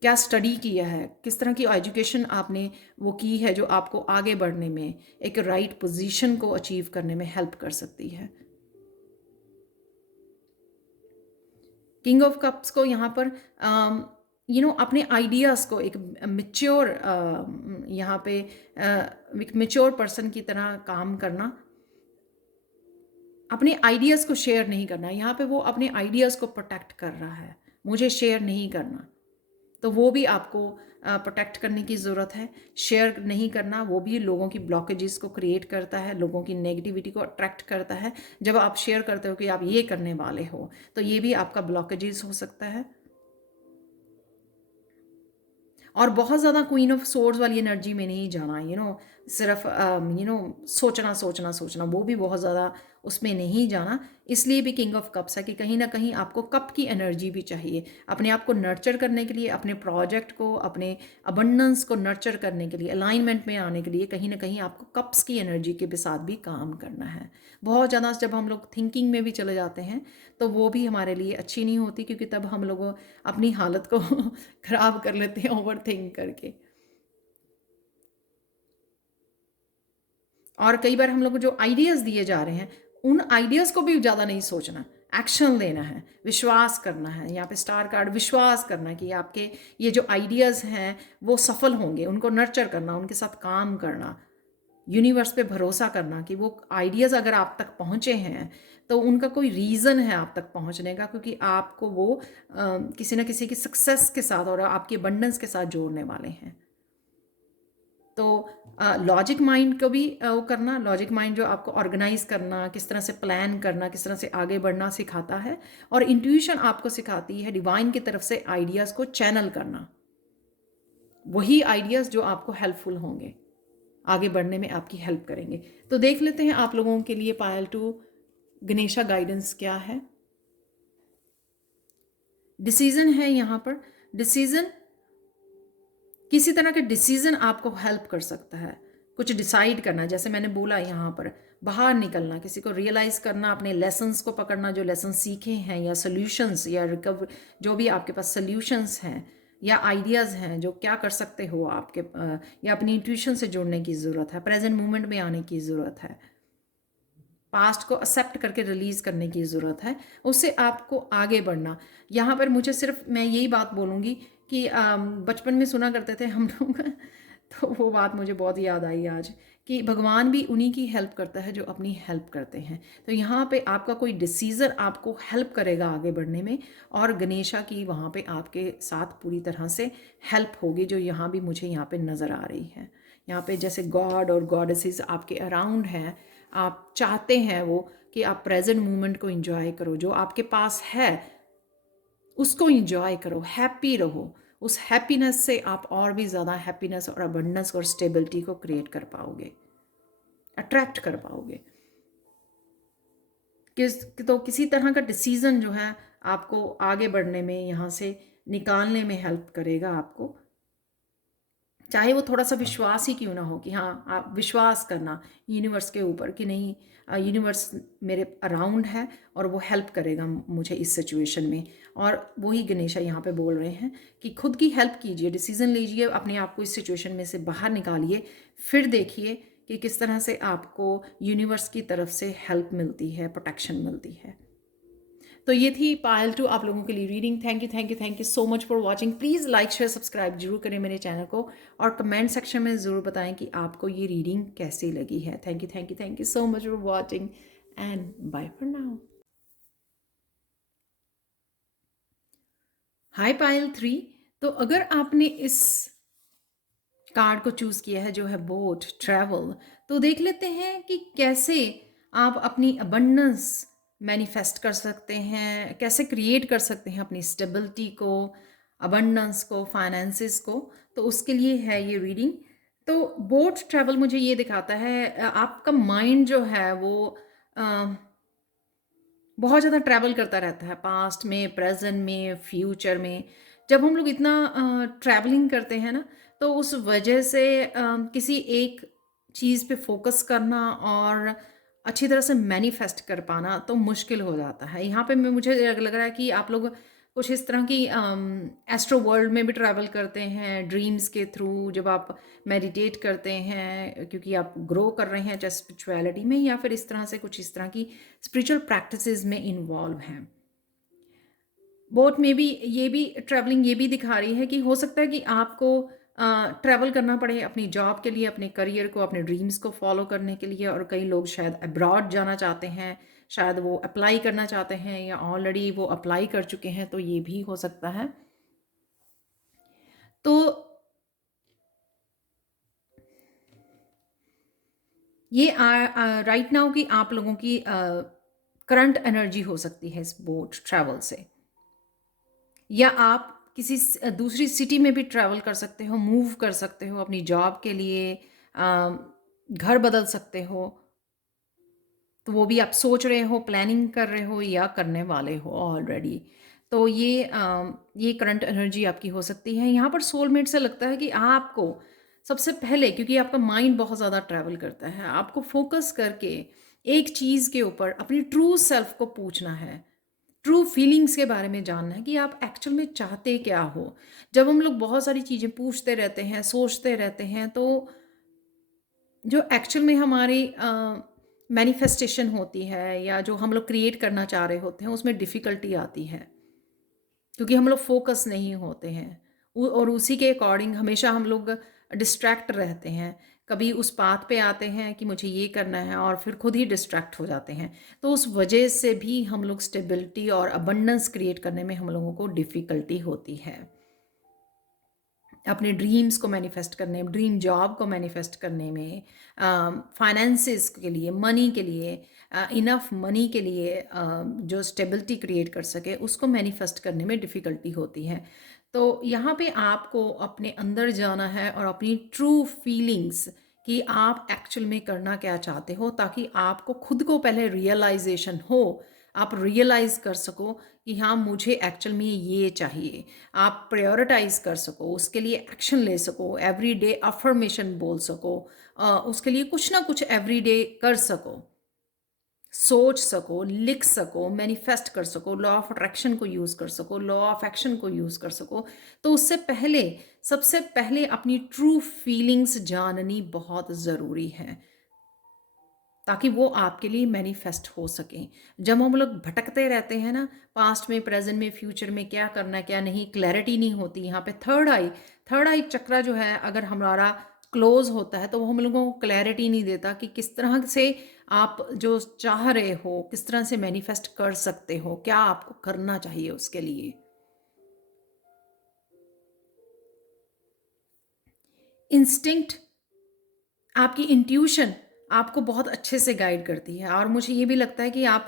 क्या स्टडी किया है, किस तरह की एजुकेशन आपने वो की है जो आपको आगे बढ़ने में, एक राइट पोजीशन को अचीव करने में हेल्प कर सकती है। किंग ऑफ कप्स को यहाँ पर अपने आइडियाज़ को एक मिच्योर यहाँ पे एक मिच्योर पर्सन की तरह काम करना, अपने आइडियाज़ को शेयर नहीं करना। यहाँ पे वो अपने आइडियाज़ को प्रोटेक्ट कर रहा है, मुझे शेयर नहीं करना, तो वो भी आपको प्रोटेक्ट करने की ज़रूरत है। शेयर नहीं करना वो भी लोगों की ब्लॉकेजेस को क्रिएट करता है, लोगों की नेगेटिविटी को अट्रैक्ट करता है। जब आप शेयर करते हो कि आप ये करने वाले हो, तो ये भी आपका ब्लॉकेजेस हो सकता है। और बहुत ज़्यादा क्वीन ऑफ सोर्ड्स वाली एनर्जी में नहीं जाना, सिर्फ सोचना सोचना सोचना, वो भी बहुत ज़्यादा उसमें नहीं जाना। इसलिए भी किंग ऑफ कप्स है कि कहीं ना कहीं आपको कप की एनर्जी भी चाहिए अपने आप को नर्चर करने के लिए, अपने प्रोजेक्ट को, अपने अबंडेंस को नर्चर करने के लिए, अलाइनमेंट में आने के लिए कहीं ना कहीं आपको कप्स की एनर्जी के साथ भी काम करना है। बहुत ज़्यादा जब हम लोग थिंकिंग में भी चले जाते हैं तो वो भी हमारे लिए अच्छी नहीं होती, क्योंकि तब हम लोग अपनी हालत को ख़राब कर लेते हैं ओवर थिंक करके। और कई बार हम लोग को जो आइडियाज़ दिए जा रहे हैं उन आइडियाज़ को भी ज़्यादा नहीं सोचना, एक्शन लेना है, विश्वास करना है। यहाँ पे स्टार कार्ड विश्वास करना कि आपके ये जो आइडियाज़ हैं वो सफल होंगे, उनको नर्चर करना, उनके साथ काम करना, यूनिवर्स पे भरोसा करना कि वो आइडियाज़ अगर आप तक पहुँचे हैं तो उनका कोई रीज़न है आप तक पहुँचने का, क्योंकि आपको वो किसी न किसी की सक्सेस के साथ और आपकी अबंडेंस के साथ जोड़ने वाले हैं। तो लॉजिक माइंड को भी वो करना, लॉजिक माइंड जो आपको ऑर्गेनाइज करना, किस तरह से प्लान करना, किस तरह से आगे बढ़ना सिखाता है। और इंट्यूशन आपको सिखाती है डिवाइन की तरफ से आइडियाज़ को चैनल करना, वही आइडियाज़ जो आपको हेल्पफुल होंगे, आगे बढ़ने में आपकी हेल्प करेंगे। तो देख लेते हैं आप लोगों के लिए पायल टू गणेशा गाइडेंस क्या है। डिसीजन है यहाँ पर, डिसीजन, किसी तरह के डिसीजन आपको हेल्प कर सकता है, कुछ डिसाइड करना, जैसे मैंने बोला यहाँ पर बाहर निकलना, किसी को रियलाइज़ करना, अपने लेसन्स को पकड़ना, जो लेसन सीखे हैं, या सोल्यूशंस, या रिकवर, जो भी आपके पास सोल्यूशंस हैं या आइडियाज़ हैं जो क्या कर सकते हो आपके, या अपनी इंट्यूशन से जुड़ने की ज़रूरत है, प्रेजेंट मोमेंट में आने की ज़रूरत है, पास्ट को एक्सेप्ट करके रिलीज़ करने की ज़रूरत है, उससे आपको आगे बढ़ना। यहाँ पर मुझे सिर्फ मैं यही बात बोलूँगी कि बचपन में सुना करते थे हम लोग तो वो बात मुझे बहुत याद आई आज कि भगवान भी उन्हीं की हेल्प करता है जो अपनी हेल्प करते हैं। तो यहाँ पे आपका कोई डिसीज़न आपको हेल्प करेगा आगे बढ़ने में, और गणेशा की वहाँ पे आपके साथ पूरी तरह से हेल्प होगी, जो यहाँ भी मुझे यहाँ पे नज़र आ रही है। यहाँ पे जैसे गॉड और गॉडेसेस आपके अराउंड हैं, आप चाहते हैं वो कि आप प्रेजेंट मोमेंट को एंजॉय करो, जो आपके पास है उसको एंजॉय करो, हैप्पी रहो। उस हैप्पीनेस से आप और भी ज़्यादा हैप्पीनेस और अबंडेंस और स्टेबिलिटी को क्रिएट कर पाओगे, अट्रैक्ट कर पाओगे। तो किसी तरह का डिसीज़न जो है आपको आगे बढ़ने में, यहाँ से निकालने में हेल्प करेगा आपको, चाहे वो थोड़ा सा विश्वास ही क्यों ना हो, कि हाँ आप विश्वास करना यूनिवर्स के ऊपर कि नहीं, यूनिवर्स मेरे अराउंड है और वो हेल्प करेगा मुझे इस सिचुएशन में। और वही गणेशा यहाँ पे बोल रहे हैं कि खुद की हेल्प कीजिए, डिसीज़न लीजिए, अपने आप को इस सिचुएशन में से बाहर निकालिए, फिर देखिए कि किस तरह से आपको यूनिवर्स की तरफ से हेल्प मिलती है, प्रोटेक्शन मिलती है। तो ये थी पायल टू आप लोगों के लिए reading. Thank you thank you thank you so much for watching. Please like share subscribe जरूर करें मेरे चैनल को, और कमेंट सेक्शन में ज़रूर बताएं कि आपको ये रीडिंग कैसी लगी है। Thank you thank you thank you so much for watching, and bye for now. Hi Payal 3। तो अगर आपने इस कार्ड को चूज़ किया है जो है बोट ट्रैवल, तो देख लेते हैं कि कैसे आप अपनी अबंडेंस मैनिफेस्ट कर सकते हैं, कैसे क्रिएट कर सकते हैं अपनी स्टेबिलिटी को, अबंडेंस को, फाइनेंसिस को। तो उसके लिए है ये रीडिंग। तो बोट ट्रैवल मुझे ये दिखाता है आपका माइंड जो है वो बहुत ज़्यादा ट्रैवल करता रहता है, पास्ट में, प्रेजेंट में, फ्यूचर में। जब हम लोग इतना ट्रैवलिंग करते हैं ना, तो उस वजह से किसी एक चीज़ पे फोकस करना और अच्छी तरह से मैनिफेस्ट कर पाना तो मुश्किल हो जाता है। यहाँ पे मैं मुझे लग रहा है कि आप लोग कुछ इस तरह की एस्ट्रो वर्ल्ड में भी ट्रैवल करते हैं ड्रीम्स के थ्रू, जब आप मेडिटेट करते हैं, क्योंकि आप ग्रो कर रहे हैं चाहे स्पिरिचुअलिटी में, या फिर इस तरह से कुछ इस तरह की स्पिरिचुअल प्रैक्टिसेस में इन्वॉल्व हैं। बोट में भी ये भी ट्रैवलिंग ये भी दिखा रही है कि हो सकता है कि आपको ट्रैवल करना पड़े अपनी जॉब के लिए, अपने करियर को, अपने ड्रीम्स को फॉलो करने के लिए। और कई लोग शायद अब्रॉड जाना चाहते हैं, शायद वो अप्लाई करना चाहते हैं, या ऑलरेडी वो अप्लाई कर चुके हैं, तो ये भी हो सकता है। तो ये राइट नाउ की आप लोगों की करंट एनर्जी हो सकती है इस बोट ट्रैवल से, या आप किसी दूसरी सिटी में भी ट्रैवल कर सकते हो, मूव कर सकते हो अपनी जॉब के लिए, घर बदल सकते हो। तो वो भी आप सोच रहे हो, प्लानिंग कर रहे हो, या करने वाले हो ऑलरेडी। तो ये करंट एनर्जी आपकी हो सकती है। यहाँ पर सोलमेट से लगता है कि आपको सबसे पहले, क्योंकि आपका माइंड बहुत ज़्यादा ट्रैवल करता है, आपको फोकस करके एक चीज़ के ऊपर अपनी ट्रू सेल्फ को पूछना है, ट्रू फीलिंग्स के बारे में जानना है कि आप एक्चुअल में चाहते क्या हो। जब हम लोग बहुत सारी चीज़ें पूछते रहते हैं, सोचते रहते हैं, तो जो एक्चुअल में हमारी मैनिफेस्टेशन होती है, या जो हम लोग क्रिएट करना चाह रहे होते हैं, उसमें डिफ़िकल्टी आती है, क्योंकि हम लोग फोकस नहीं होते हैं। और उसी के अकॉर्डिंग हमेशा हम लोग डिस्ट्रैक्ट रहते हैं। कभी उस पाथ पे आते हैं कि मुझे ये करना है, और फिर खुद ही डिस्ट्रैक्ट हो जाते हैं। तो उस वजह से भी हम लोग स्टेबिलिटी और अबंडेंस क्रिएट करने में हम लोगों को डिफ़िकल्टी होती है। अपने ड्रीम्स को मैनिफेस्ट करने, ड्रीम जॉब को मैनिफेस्ट करने में, फाइनेंसिस के लिए, मनी के लिए, इनफ मनी के लिए, जो स्टेबिलिटी क्रिएट कर सके, उसको मैनिफेस्ट करने में डिफ़िकल्टी होती है। तो यहाँ पे आपको अपने अंदर जाना है और अपनी ट्रू फीलिंग्स कि आप एक्चुअल में करना क्या चाहते हो, ताकि आपको खुद को पहले रियलाइजेशन हो, आप रियलाइज़ कर सको कि हाँ मुझे एक्चुअल में ये चाहिए। आप प्रायोरिटाइज कर सको, उसके लिए एक्शन ले सको, एवरी डे अफर्मेशन बोल सको, उसके लिए कुछ ना कुछ एवरी डे कर सको, सोच सको, लिख सको, मैनिफेस्ट कर सको, लॉ ऑफ अट्रैक्शन को यूज़ कर सको, लॉ ऑफ एक्शन को यूज़ कर सको। तो उससे पहले, सबसे पहले अपनी ट्रू फीलिंग्स जाननी बहुत ज़रूरी है, ताकि वो आपके लिए मैनिफेस्ट हो सकें। जब हम लोग भटकते रहते हैं ना, पास्ट में, प्रेजेंट में, फ्यूचर में, क्या करना क्या नहीं, क्लैरिटी नहीं होती। यहाँ पे थर्ड आई चक्रा जो है, अगर हमारा क्लोज होता है तो वो हम लोगों को क्लैरिटी नहीं देता कि किस तरह से आप जो चाह रहे हो किस तरह से मैनिफेस्ट कर सकते हो, क्या आपको करना चाहिए उसके लिए। इंस्टिंक्ट, आपकी इंट्यूशन आपको बहुत अच्छे से गाइड करती है, और मुझे ये भी लगता है कि आप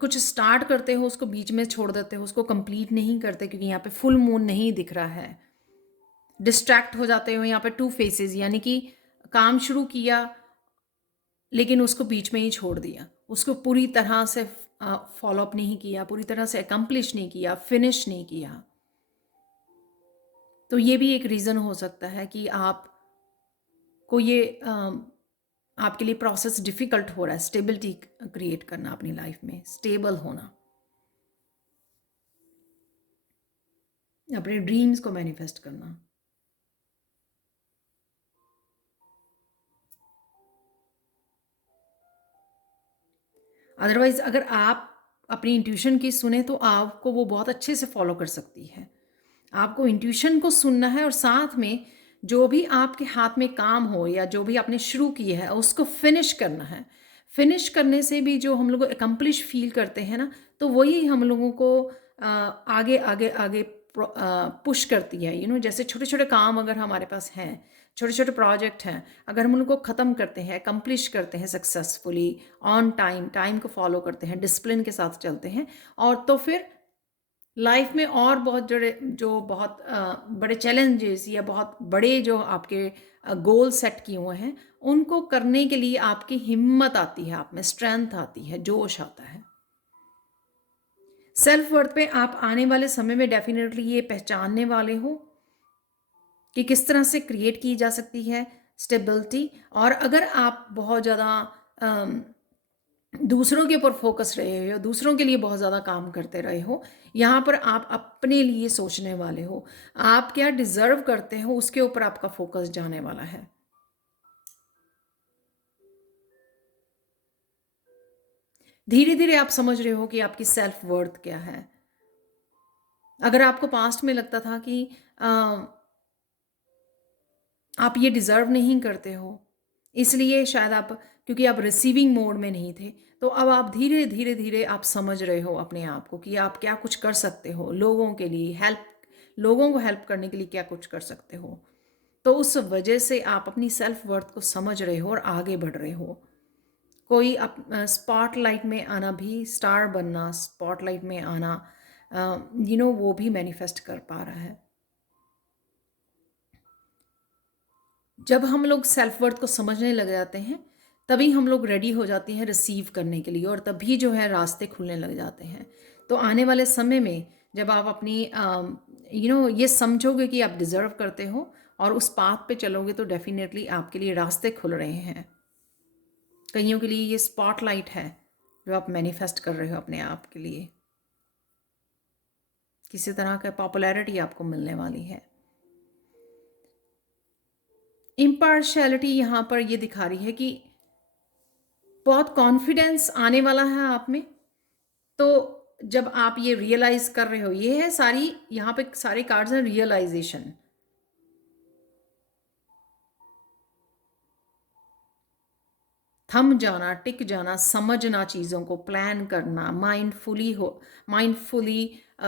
कुछ स्टार्ट करते हो उसको बीच में छोड़ देते हो, उसको कंप्लीट नहीं करते, क्योंकि यहाँ पे फुल मून नहीं दिख रहा है। डिस्ट्रैक्ट हो जाते हो यहाँ पे टू फेसेस, यानी कि काम शुरू किया लेकिन उसको बीच में ही छोड़ दिया, उसको पूरी तरह से फॉलो अप नहीं किया, पूरी तरह से अकम्प्लिश नहीं किया, फिनिश नहीं किया। तो ये भी एक रीज़न हो सकता है कि आप को ये आपके लिए प्रोसेस डिफ़िकल्ट हो रहा है, स्टेबिलिटी क्रिएट करना अपनी लाइफ में, स्टेबल होना, अपने ड्रीम्स को मैनिफेस्ट करना। अदरवाइज़ अगर आप अपनी इंट्यूशन की सुने तो आपको वो बहुत अच्छे से फॉलो कर सकती है। आपको इंट्यूशन को सुनना है और साथ में जो भी आपके हाथ में काम हो या जो भी आपने शुरू किया है उसको फिनिश करना है। फिनिश करने से भी जो हम लोग अकम्प्लिश फील करते हैं ना, तो वही हम लोगों को आगे आगे आगे पुश करती है। जैसे छोटे छोटे काम अगर हमारे पास हैं, छोटे छोटे प्रोजेक्ट हैं, अगर हम उनको ख़त्म करते हैं, अकम्प्लिश करते हैं सक्सेसफुली, ऑन टाइम, टाइम को फॉलो करते हैं, डिसिप्लिन के साथ चलते हैं, और तो फिर लाइफ में और बहुत जो बहुत बड़े चैलेंजेस या बहुत बड़े जो आपके गोल सेट किए हुए हैं, उनको करने के लिए आपकी हिम्मत आती है, आप में स्ट्रेंथ आती है, जोश आता है। सेल्फ वर्थ पे आप आने वाले समय में डेफिनेटली ये पहचानने वाले हो कि किस तरह से क्रिएट की जा सकती है स्टेबिलिटी। और अगर आप बहुत ज़्यादा दूसरों के ऊपर फोकस रहे हो या दूसरों के लिए बहुत ज़्यादा काम करते रहे हो, यहाँ पर आप अपने लिए सोचने वाले हो, आप क्या डिज़र्व करते हो, उसके ऊपर आपका फोकस जाने वाला है। धीरे धीरे आप समझ रहे हो कि आपकी सेल्फ वर्थ क्या है। अगर आपको पास्ट में लगता था कि आप ये डिज़र्व नहीं करते हो, इसलिए शायद आप, क्योंकि आप रिसीविंग मोड में नहीं थे, तो अब आप धीरे धीरे धीरे आप समझ रहे हो अपने आप को कि आप क्या कुछ कर सकते हो लोगों के लिए, लोगों को हेल्प करने के लिए क्या कुछ कर सकते हो। तो उस वजह से आप अपनी सेल्फ वर्थ को समझ रहे हो और आगे बढ़ रहे हो। कोई स्पॉटलाइट में आना भी, स्टार बनना, स्पॉटलाइट में आना, वो भी मैनिफेस्ट कर पा रहा है। जब हम लोग सेल्फ वर्थ को समझने लग जाते हैं, तभी हम लोग रेडी हो जाते हैं रिसीव करने के लिए, और तभी जो है रास्ते खुलने लग जाते हैं। तो आने वाले समय में जब आप अपनी ये समझोगे कि आप डिज़र्व करते हो और उस पाथ पे चलोगे, तो डेफिनेटली आपके लिए रास्ते खुल रहे हैं। कईयों के लिए ये स्पॉटलाइट है जो आप मैनिफेस्ट कर रहे हो अपने आप के लिए, किसी तरह का पॉपुलैरिटी आपको मिलने वाली है। इम्पार्शियलिटी यहाँ पर ये दिखा रही है कि बहुत कॉन्फिडेंस आने वाला है आप में। तो जब आप ये रियलाइज कर रहे हो, ये है सारी, यहाँ पे सारे कार्ड्स हैं रियलाइजेशन। थम जाना, टिक जाना, समझना, चीज़ों को प्लान करना, माइंडफुली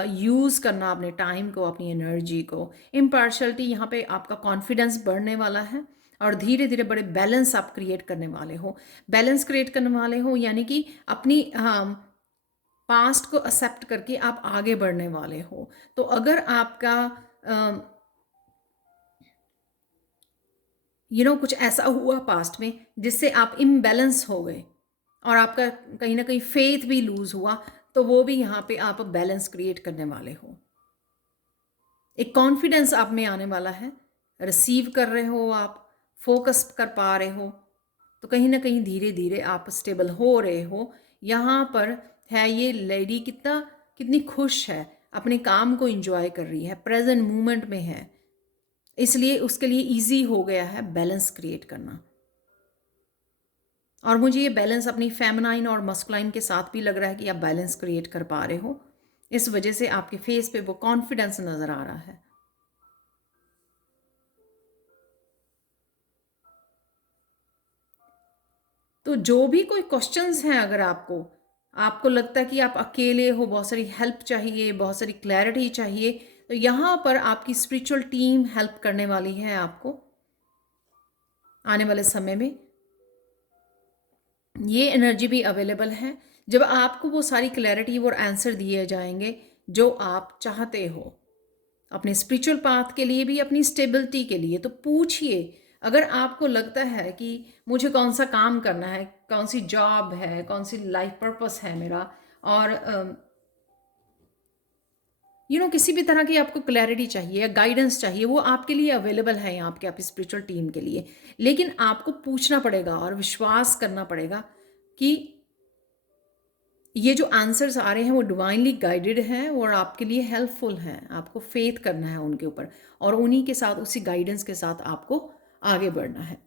यूज़ करना अपने टाइम को, अपनी एनर्जी को। इम्पार्शलिटी यहाँ पे आपका कॉन्फिडेंस बढ़ने वाला है, और धीरे धीरे बड़े बैलेंस आप क्रिएट करने वाले हो। बैलेंस क्रिएट करने वाले हो यानी कि अपनी पास्ट को एक्सेप्ट करके आप आगे बढ़ने वाले हो। तो अगर आपका कुछ ऐसा हुआ पास्ट में जिससे आप इम्बैलेंस हो गए और आपका कहीं ना कहीं फेथ भी लूज हुआ, तो वो भी यहाँ पे आप बैलेंस क्रिएट करने वाले हो। एक कॉन्फिडेंस आप में आने वाला है, रिसीव कर रहे हो, आप फोकस कर पा रहे हो, तो कहीं ना कहीं धीरे धीरे आप स्टेबल हो रहे हो। यहाँ पर है ये लेडी कितनी खुश है, अपने काम को एंजॉय कर रही है, प्रेजेंट मोमेंट में है, इसलिए उसके लिए इजी हो गया है बैलेंस क्रिएट करना। और मुझे ये बैलेंस अपनी फेमिनाइन और मस्कुलाइन के साथ भी लग रहा है कि आप बैलेंस क्रिएट कर पा रहे हो, इस वजह से आपके फेस पे वो कॉन्फिडेंस नज़र आ रहा है। तो जो भी कोई क्वेश्चंस हैं, अगर आपको आपको लगता है कि आप अकेले हो, बहुत सारी हेल्प चाहिए, बहुत सारी क्लैरिटी चाहिए, तो यहाँ पर आपकी स्पिरिचुअल टीम हेल्प करने वाली है आपको आने वाले समय में। ये एनर्जी भी अवेलेबल है जब आपको वो सारी क्लैरिटी और आंसर दिए जाएंगे जो आप चाहते हो अपने स्पिरिचुअल पाथ के लिए भी, अपनी स्टेबिलिटी के लिए। तो पूछिए, अगर आपको लगता है कि मुझे कौन सा काम करना है, कौन सी जॉब है, कौन सी लाइफ पर्पस है मेरा, और किसी भी तरह की आपको क्लैरिटी चाहिए या गाइडेंस चाहिए, वो आपके लिए अवेलेबल है यहाँ पे आपकी स्पिरिचुअल टीम के लिए। लेकिन आपको पूछना पड़ेगा और विश्वास करना पड़ेगा कि ये जो आंसर्स आ रहे हैं वो डिवाइनली गाइडेड हैं और आपके लिए हेल्पफुल हैं। आपको फेथ करना है उनके ऊपर और उन्हीं के साथ, उसी गाइडेंस के साथ आपको आगे बढ़ना है।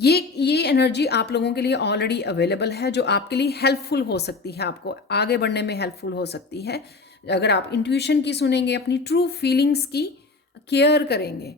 ये एनर्जी आप लोगों के लिए ऑलरेडी अवेलेबल है जो आपके लिए हेल्पफुल हो सकती है, आपको आगे बढ़ने में हेल्पफुल हो सकती है। अगर आप इंट्यूशन की सुनेंगे, अपनी ट्रू फीलिंग्स की केयर करेंगे,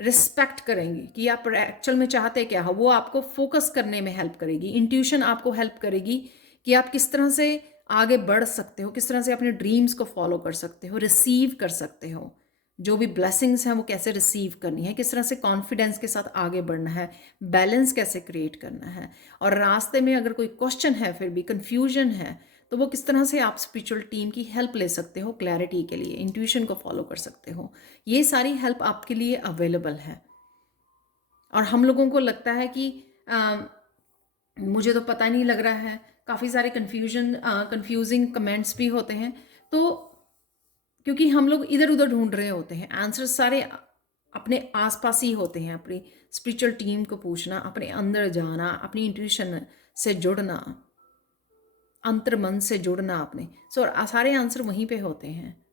रिस्पेक्ट करेंगे कि आप एक्चुअल में चाहते क्या हो, वो आपको फोकस करने में हेल्प करेगी। इंट्यूशन आपको हेल्प करेगी कि आप किस तरह से आगे बढ़ सकते हो, किस तरह से अपने ड्रीम्स को फॉलो कर सकते हो, रिसीव कर सकते हो। जो भी ब्लेसिंग्स हैं वो कैसे रिसीव करनी है, किस तरह से कॉन्फिडेंस के साथ आगे बढ़ना है, बैलेंस कैसे क्रिएट करना है। और रास्ते में अगर कोई क्वेश्चन है, फिर भी कन्फ्यूजन है, तो वो किस तरह से आप स्पिरिचुअल टीम की हेल्प ले सकते हो क्लैरिटी के लिए, इंट्यूशन को फॉलो कर सकते हो। ये सारी हेल्प आपके लिए अवेलेबल है। और हम लोगों को लगता है कि मुझे तो पता नहीं लग रहा है, काफ़ी सारे कंफ्यूजिंग कमेंट्स भी होते हैं। तो क्योंकि हम लोग इधर उधर ढूंढ रहे होते हैं, आंसर्स सारे अपने आसपास ही होते हैं। अपनी स्पिरिचुअल टीम को पूछना, अपने अंदर जाना, अपनी इंट्यूशन से जुड़ना, अंतर्मन से जुड़ना अपने, सारे आंसर वहीं पे होते हैं।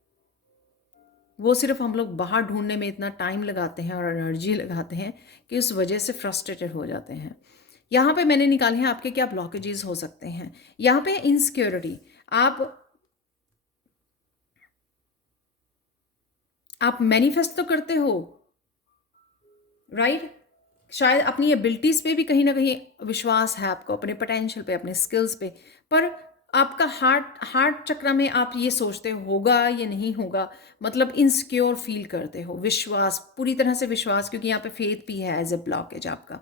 वो सिर्फ हम लोग बाहर ढूंढने में इतना टाइम लगाते हैं और एनर्जी लगाते हैं कि उस वजह से फ्रस्ट्रेटेड हो जाते हैं। यहाँ पे मैंने निकाले हैं आपके क्या ब्लॉकेजेस हो सकते हैं। यहाँ पे इनसिक्योरिटी, आप मैनिफेस्ट तो करते हो, राइट? शायद अपनी एबिलिटीज़ पे भी कहीं ना कहीं विश्वास है आपको, अपने पोटेंशियल पे, अपने स्किल्स पे, पर आपका हार्ट चक्र में आप ये सोचते हो होगा या नहीं होगा, मतलब इनसिक्योर फील करते हो। विश्वास, पूरी तरह से विश्वास, क्योंकि यहाँ पे फेथ भी है एज ए ब्लॉकेज आपका।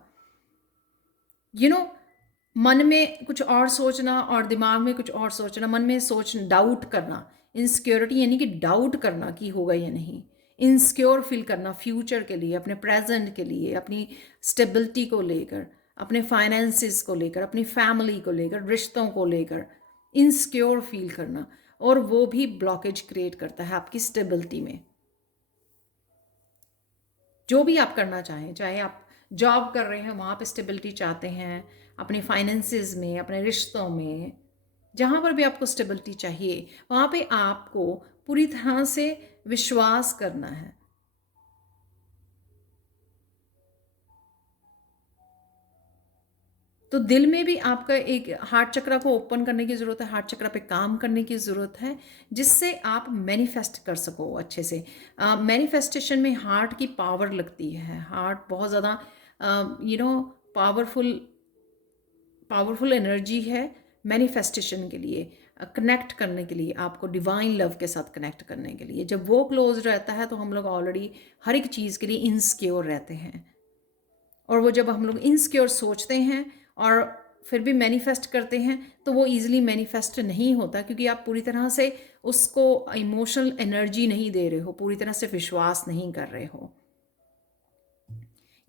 मन में कुछ और सोचना और दिमाग में कुछ और सोचना, मन में डाउट करना, इनसिक्योरिटी यानी कि डाउट करना कि होगा या नहीं, इनसिक्योर फील करना फ्यूचर के लिए, अपने प्रेजेंट के लिए, अपनी स्टेबिलिटी को लेकर, अपने फाइनेंसिस को लेकर, अपनी फैमिली को लेकर, रिश्तों को लेकर इनसिक्योर फील करना, और वो भी ब्लॉकेज क्रिएट करता है आपकी स्टेबिलिटी में। जो भी आप करना चाहें, चाहे आप जॉब कर रहे हैं वहाँ पे स्टेबिलिटी चाहते हैं, अपने फाइनेंसिस में, अपने रिश्तों में, जहाँ पर भी आपको स्टेबिलिटी चाहिए वहाँ पे आपको पूरी तरह से विश्वास करना है। तो दिल में भी आपका एक हार्ट चक्र को ओपन करने की ज़रूरत है, हार्ट चक्र पे काम करने की ज़रूरत है, जिससे आप मैनिफेस्ट कर सको अच्छे से। मैनिफेस्टेशन में हार्ट की पावर लगती है। हार्ट बहुत ज़्यादा पावरफुल पावरफुल एनर्जी है मैनिफेस्टेशन के लिए, कनेक्ट करने के लिए, आपको डिवाइन लव के साथ कनेक्ट करने के लिए। जब वो क्लोज रहता है तो हम लोग ऑलरेडी हर एक चीज़ के लिए इनसिक्योर रहते हैं। और वो जब हम लोग इनसिक्योर सोचते हैं और फिर भी मैनिफेस्ट करते हैं तो वो ईजिली मैनिफेस्ट नहीं होता, क्योंकि आप पूरी तरह से उसको इमोशनल एनर्जी नहीं दे रहे हो, पूरी तरह से विश्वास नहीं कर रहे हो।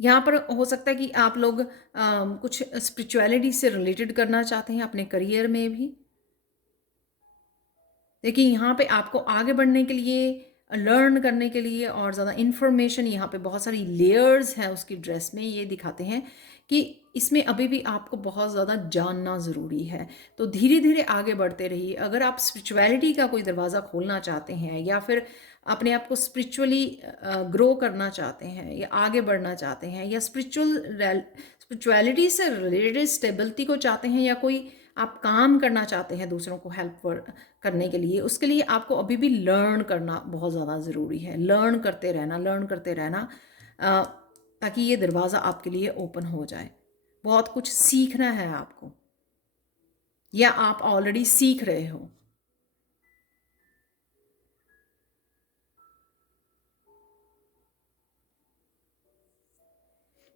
यहाँ पर हो सकता है कि आप लोग कुछ स्पिरिचुअलिटी से रिलेटेड करना चाहते हैं अपने करियर में भी। देखिए, यहाँ पे आपको आगे बढ़ने के लिए, लर्न करने के लिए और ज़्यादा इन्फॉर्मेशन, यहाँ पे बहुत सारी लेयर्स हैं उसकी ड्रेस में, ये दिखाते हैं कि इसमें अभी भी आपको बहुत ज़्यादा जानना ज़रूरी है। तो धीरे धीरे आगे बढ़ते रहिए। अगर आप स्पिरिचुअलिटी का कोई दरवाज़ा खोलना चाहते हैं या फिर अपने आप को स्पिरिचुअली ग्रो करना चाहते हैं या आगे बढ़ना चाहते हैं या स्पिरिचुअलिटी से रिलेटेड स्टेबिलिटी को चाहते हैं, या कोई आप काम करना चाहते हैं दूसरों को हेल्प करने के लिए, उसके लिए आपको अभी भी लर्न करना बहुत ज़्यादा ज़रूरी है। लर्न करते रहना ताकि ये दरवाज़ा आपके लिए ओपन हो जाए। बहुत कुछ सीखना है आपको, या आप ऑलरेडी सीख रहे हो।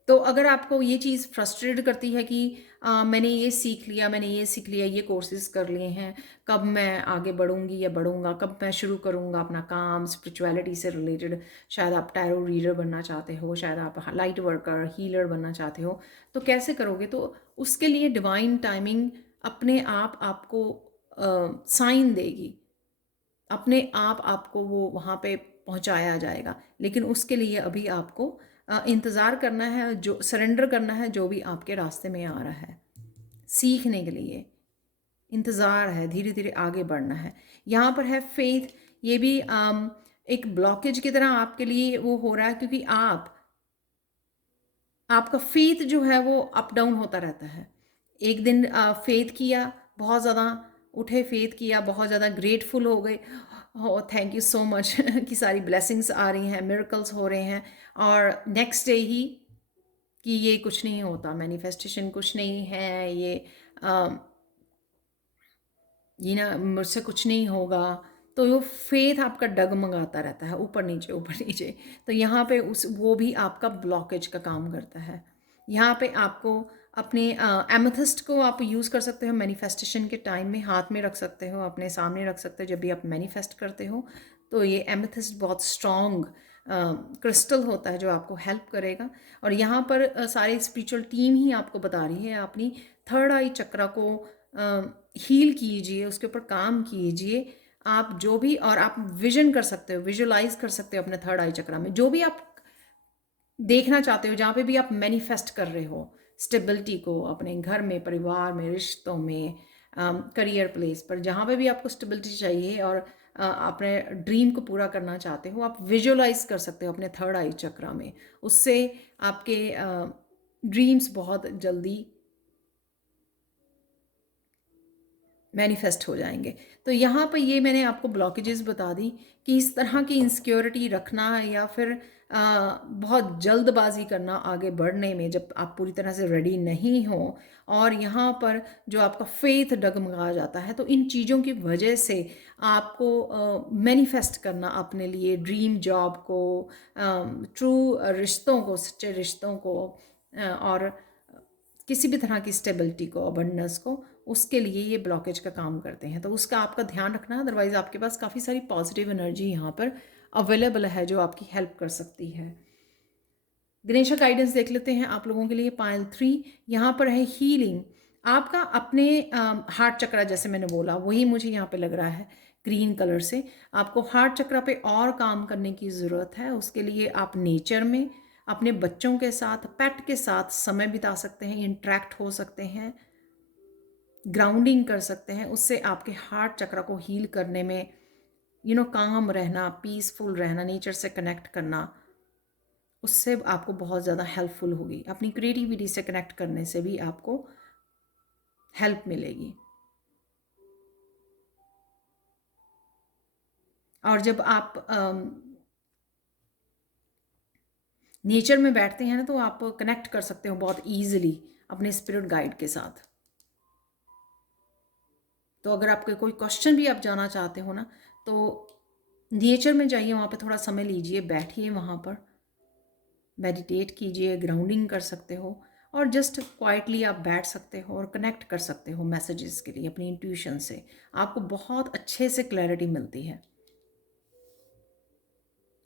तो अगर आपको ये चीज़ फ्रस्ट्रेट करती है कि मैंने ये सीख लिया, मैंने ये सीख लिया, ये कोर्सेज़ कर लिए हैं, कब मैं आगे बढ़ूँगी या बढ़ूँगा, कब मैं शुरू करूँगा अपना काम स्पिरिचुअलिटी से रिलेटेड, शायद आप टैरो रीडर बनना चाहते हो, शायद आप लाइट वर्कर, हीलर बनना चाहते हो, तो कैसे करोगे? तो उसके लिए डिवाइन टाइमिंग अपने आप आपको साइन देगी, अपने आप आपको वो वहाँ पे पहुँचाया जाएगा। लेकिन उसके लिए अभी आपको इंतज़ार करना है, जो सरेंडर करना है जो भी आपके रास्ते में आ रहा है। सीखने के लिए इंतज़ार है, धीरे-धीरे आगे बढ़ना है। यहाँ पर है फ़ेथ, ये भी एक ब्लॉकेज की तरह आपके लिए वो हो रहा है, क्योंकि आपका फ़ेथ जो है वो अप डाउन होता रहता है। एक दिन फ़ेथ किया, बहुत ज़्यादा उठे, फ़ेथ किया, बहुत ज़्यादा ग्रेटफुल हो गए, oh thank you so much कि सारी ब्लेसिंग्स आ रही हैं, मिरेकल्स हो रहे हैं, और नेक्स्ट डे ही कि ये कुछ नहीं होता, मैनिफेस्टेशन कुछ नहीं है, अ, ये ना मुझसे कुछ नहीं होगा। तो वो फेथ आपका डगमगाता रहता है, ऊपर नीचे ऊपर नीचे। तो यहाँ पे उस वो भी आपका ब्लॉकेज का काम करता है। यहाँ पे आपको अपने एमेथिस्ट को आप यूज़ कर सकते हो मैनिफेस्टेशन के टाइम में, हाथ में रख सकते हो, अपने सामने रख सकते हो जब भी आप मैनिफेस्ट करते हो। तो ये एमेथिस्ट बहुत स्ट्रॉन्ग क्रिस्टल होता है जो आपको हेल्प करेगा। और यहाँ पर सारी स्पिरिचुअल टीम ही आपको बता रही है, अपनी थर्ड आई चक्रा को हील कीजिए, उसके ऊपर काम कीजिए। आप जो भी, और आप विजन कर सकते हो, विजुलाइज कर सकते हो अपने थर्ड आई चक्रा में जो भी आप देखना चाहते हो, जहाँ पे भी आप मैनिफेस्ट कर रहे हो स्टेबिलिटी को, अपने घर में, परिवार में, रिश्तों में, करियर प्लेस पर, जहाँ पे भी आपको स्टेबिलिटी चाहिए और अपने ड्रीम को पूरा करना चाहते हो, आप विजुलाइज कर सकते हो अपने थर्ड आई चक्रा में। उससे आपके ड्रीम्स बहुत जल्दी मैनिफेस्ट हो जाएंगे। तो यहाँ पर ये मैंने आपको ब्लॉकेजेस बता दी कि इस तरह की इनसिक्योरिटी रखना, या फिर बहुत जल्दबाजी करना आगे बढ़ने में, जब आप पूरी तरह से रेडी नहीं हो, और यहाँ पर जो आपका फेथ डगमगा जाता है, तो इन चीज़ों की वजह से आपको मैनिफेस्ट करना अपने लिए ड्रीम जॉब को, ट्रू रिश्तों को, सच्चे रिश्तों को, और किसी भी तरह की स्टेबिलिटी को, अबंडेंस को, उसके लिए ये ब्लॉकेज का काम करते हैं। तो उसका आपका ध्यान रखना, अदरवाइज़ आपके पास काफ़ी सारी पॉजिटिव एनर्जी यहाँ पर अवेलेबल है जो आपकी हेल्प कर सकती है। गणेशा गाइडेंस देख लेते हैं आप लोगों के लिए। पायल 3 यहाँ पर है हीलिंग। आपका अपने हार्ट चक्रा, जैसे मैंने बोला, वही मुझे यहाँ पे लग रहा है ग्रीन कलर से। आपको हार्ट चक्रा पे और काम करने की ज़रूरत है। उसके लिए आप नेचर में अपने बच्चों के साथ, पेट के साथ समय बिता सकते हैं, इंटरेक्ट हो सकते हैं, ग्राउंडिंग कर सकते हैं। उससे आपके हार्ट चक्र को हील करने में, काम रहना, पीसफुल रहना, नेचर से कनेक्ट करना, उससे आपको बहुत ज़्यादा हेल्पफुल होगी। अपनी क्रिएटिविटी से कनेक्ट करने से भी आपको हेल्प मिलेगी। और जब आप नेचर में बैठते हैं ना, तो आप कनेक्ट कर सकते हो बहुत ईजिली अपने स्पिरिट गाइड के साथ। तो अगर आपके कोई क्वेश्चन भी आप जाना चाहते हो ना, तो नेचर में जाइए, वहाँ पे थोड़ा समय लीजिए, बैठिए, वहाँ पर मेडिटेट कीजिए, ग्राउंडिंग कर सकते हो, और जस्ट क्वाइटली आप बैठ सकते हो और कनेक्ट कर सकते हो मैसेजेस के लिए अपनी इंट्यूशन से। आपको बहुत अच्छे से क्लैरिटी मिलती है।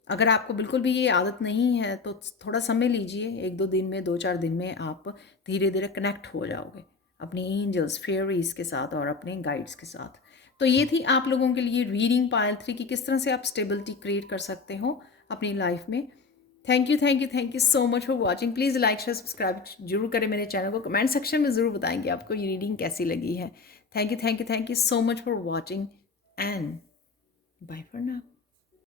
अगर आपको बिल्कुल भी ये आदत नहीं है, तो थोड़ा समय लीजिए, 1-2 दिन में, 2-4 दिन में आप धीरे धीरे कनेक्ट हो जाओगे अपनी एंजल्स, फेयरीज के साथ और अपने गाइड्स के साथ। तो ये थी आप लोगों के लिए रीडिंग पायल 3 की, किस तरह से आप स्टेबिलिटी क्रिएट कर सकते हो अपनी लाइफ में। Thank you so much for watching. Please like share subscribe जरूर करें मेरे चैनल को। कमेंट सेक्शन में ज़रूर बताएंगे आपको ये रीडिंग कैसी लगी है। Thank you so much for watching, and bye for now.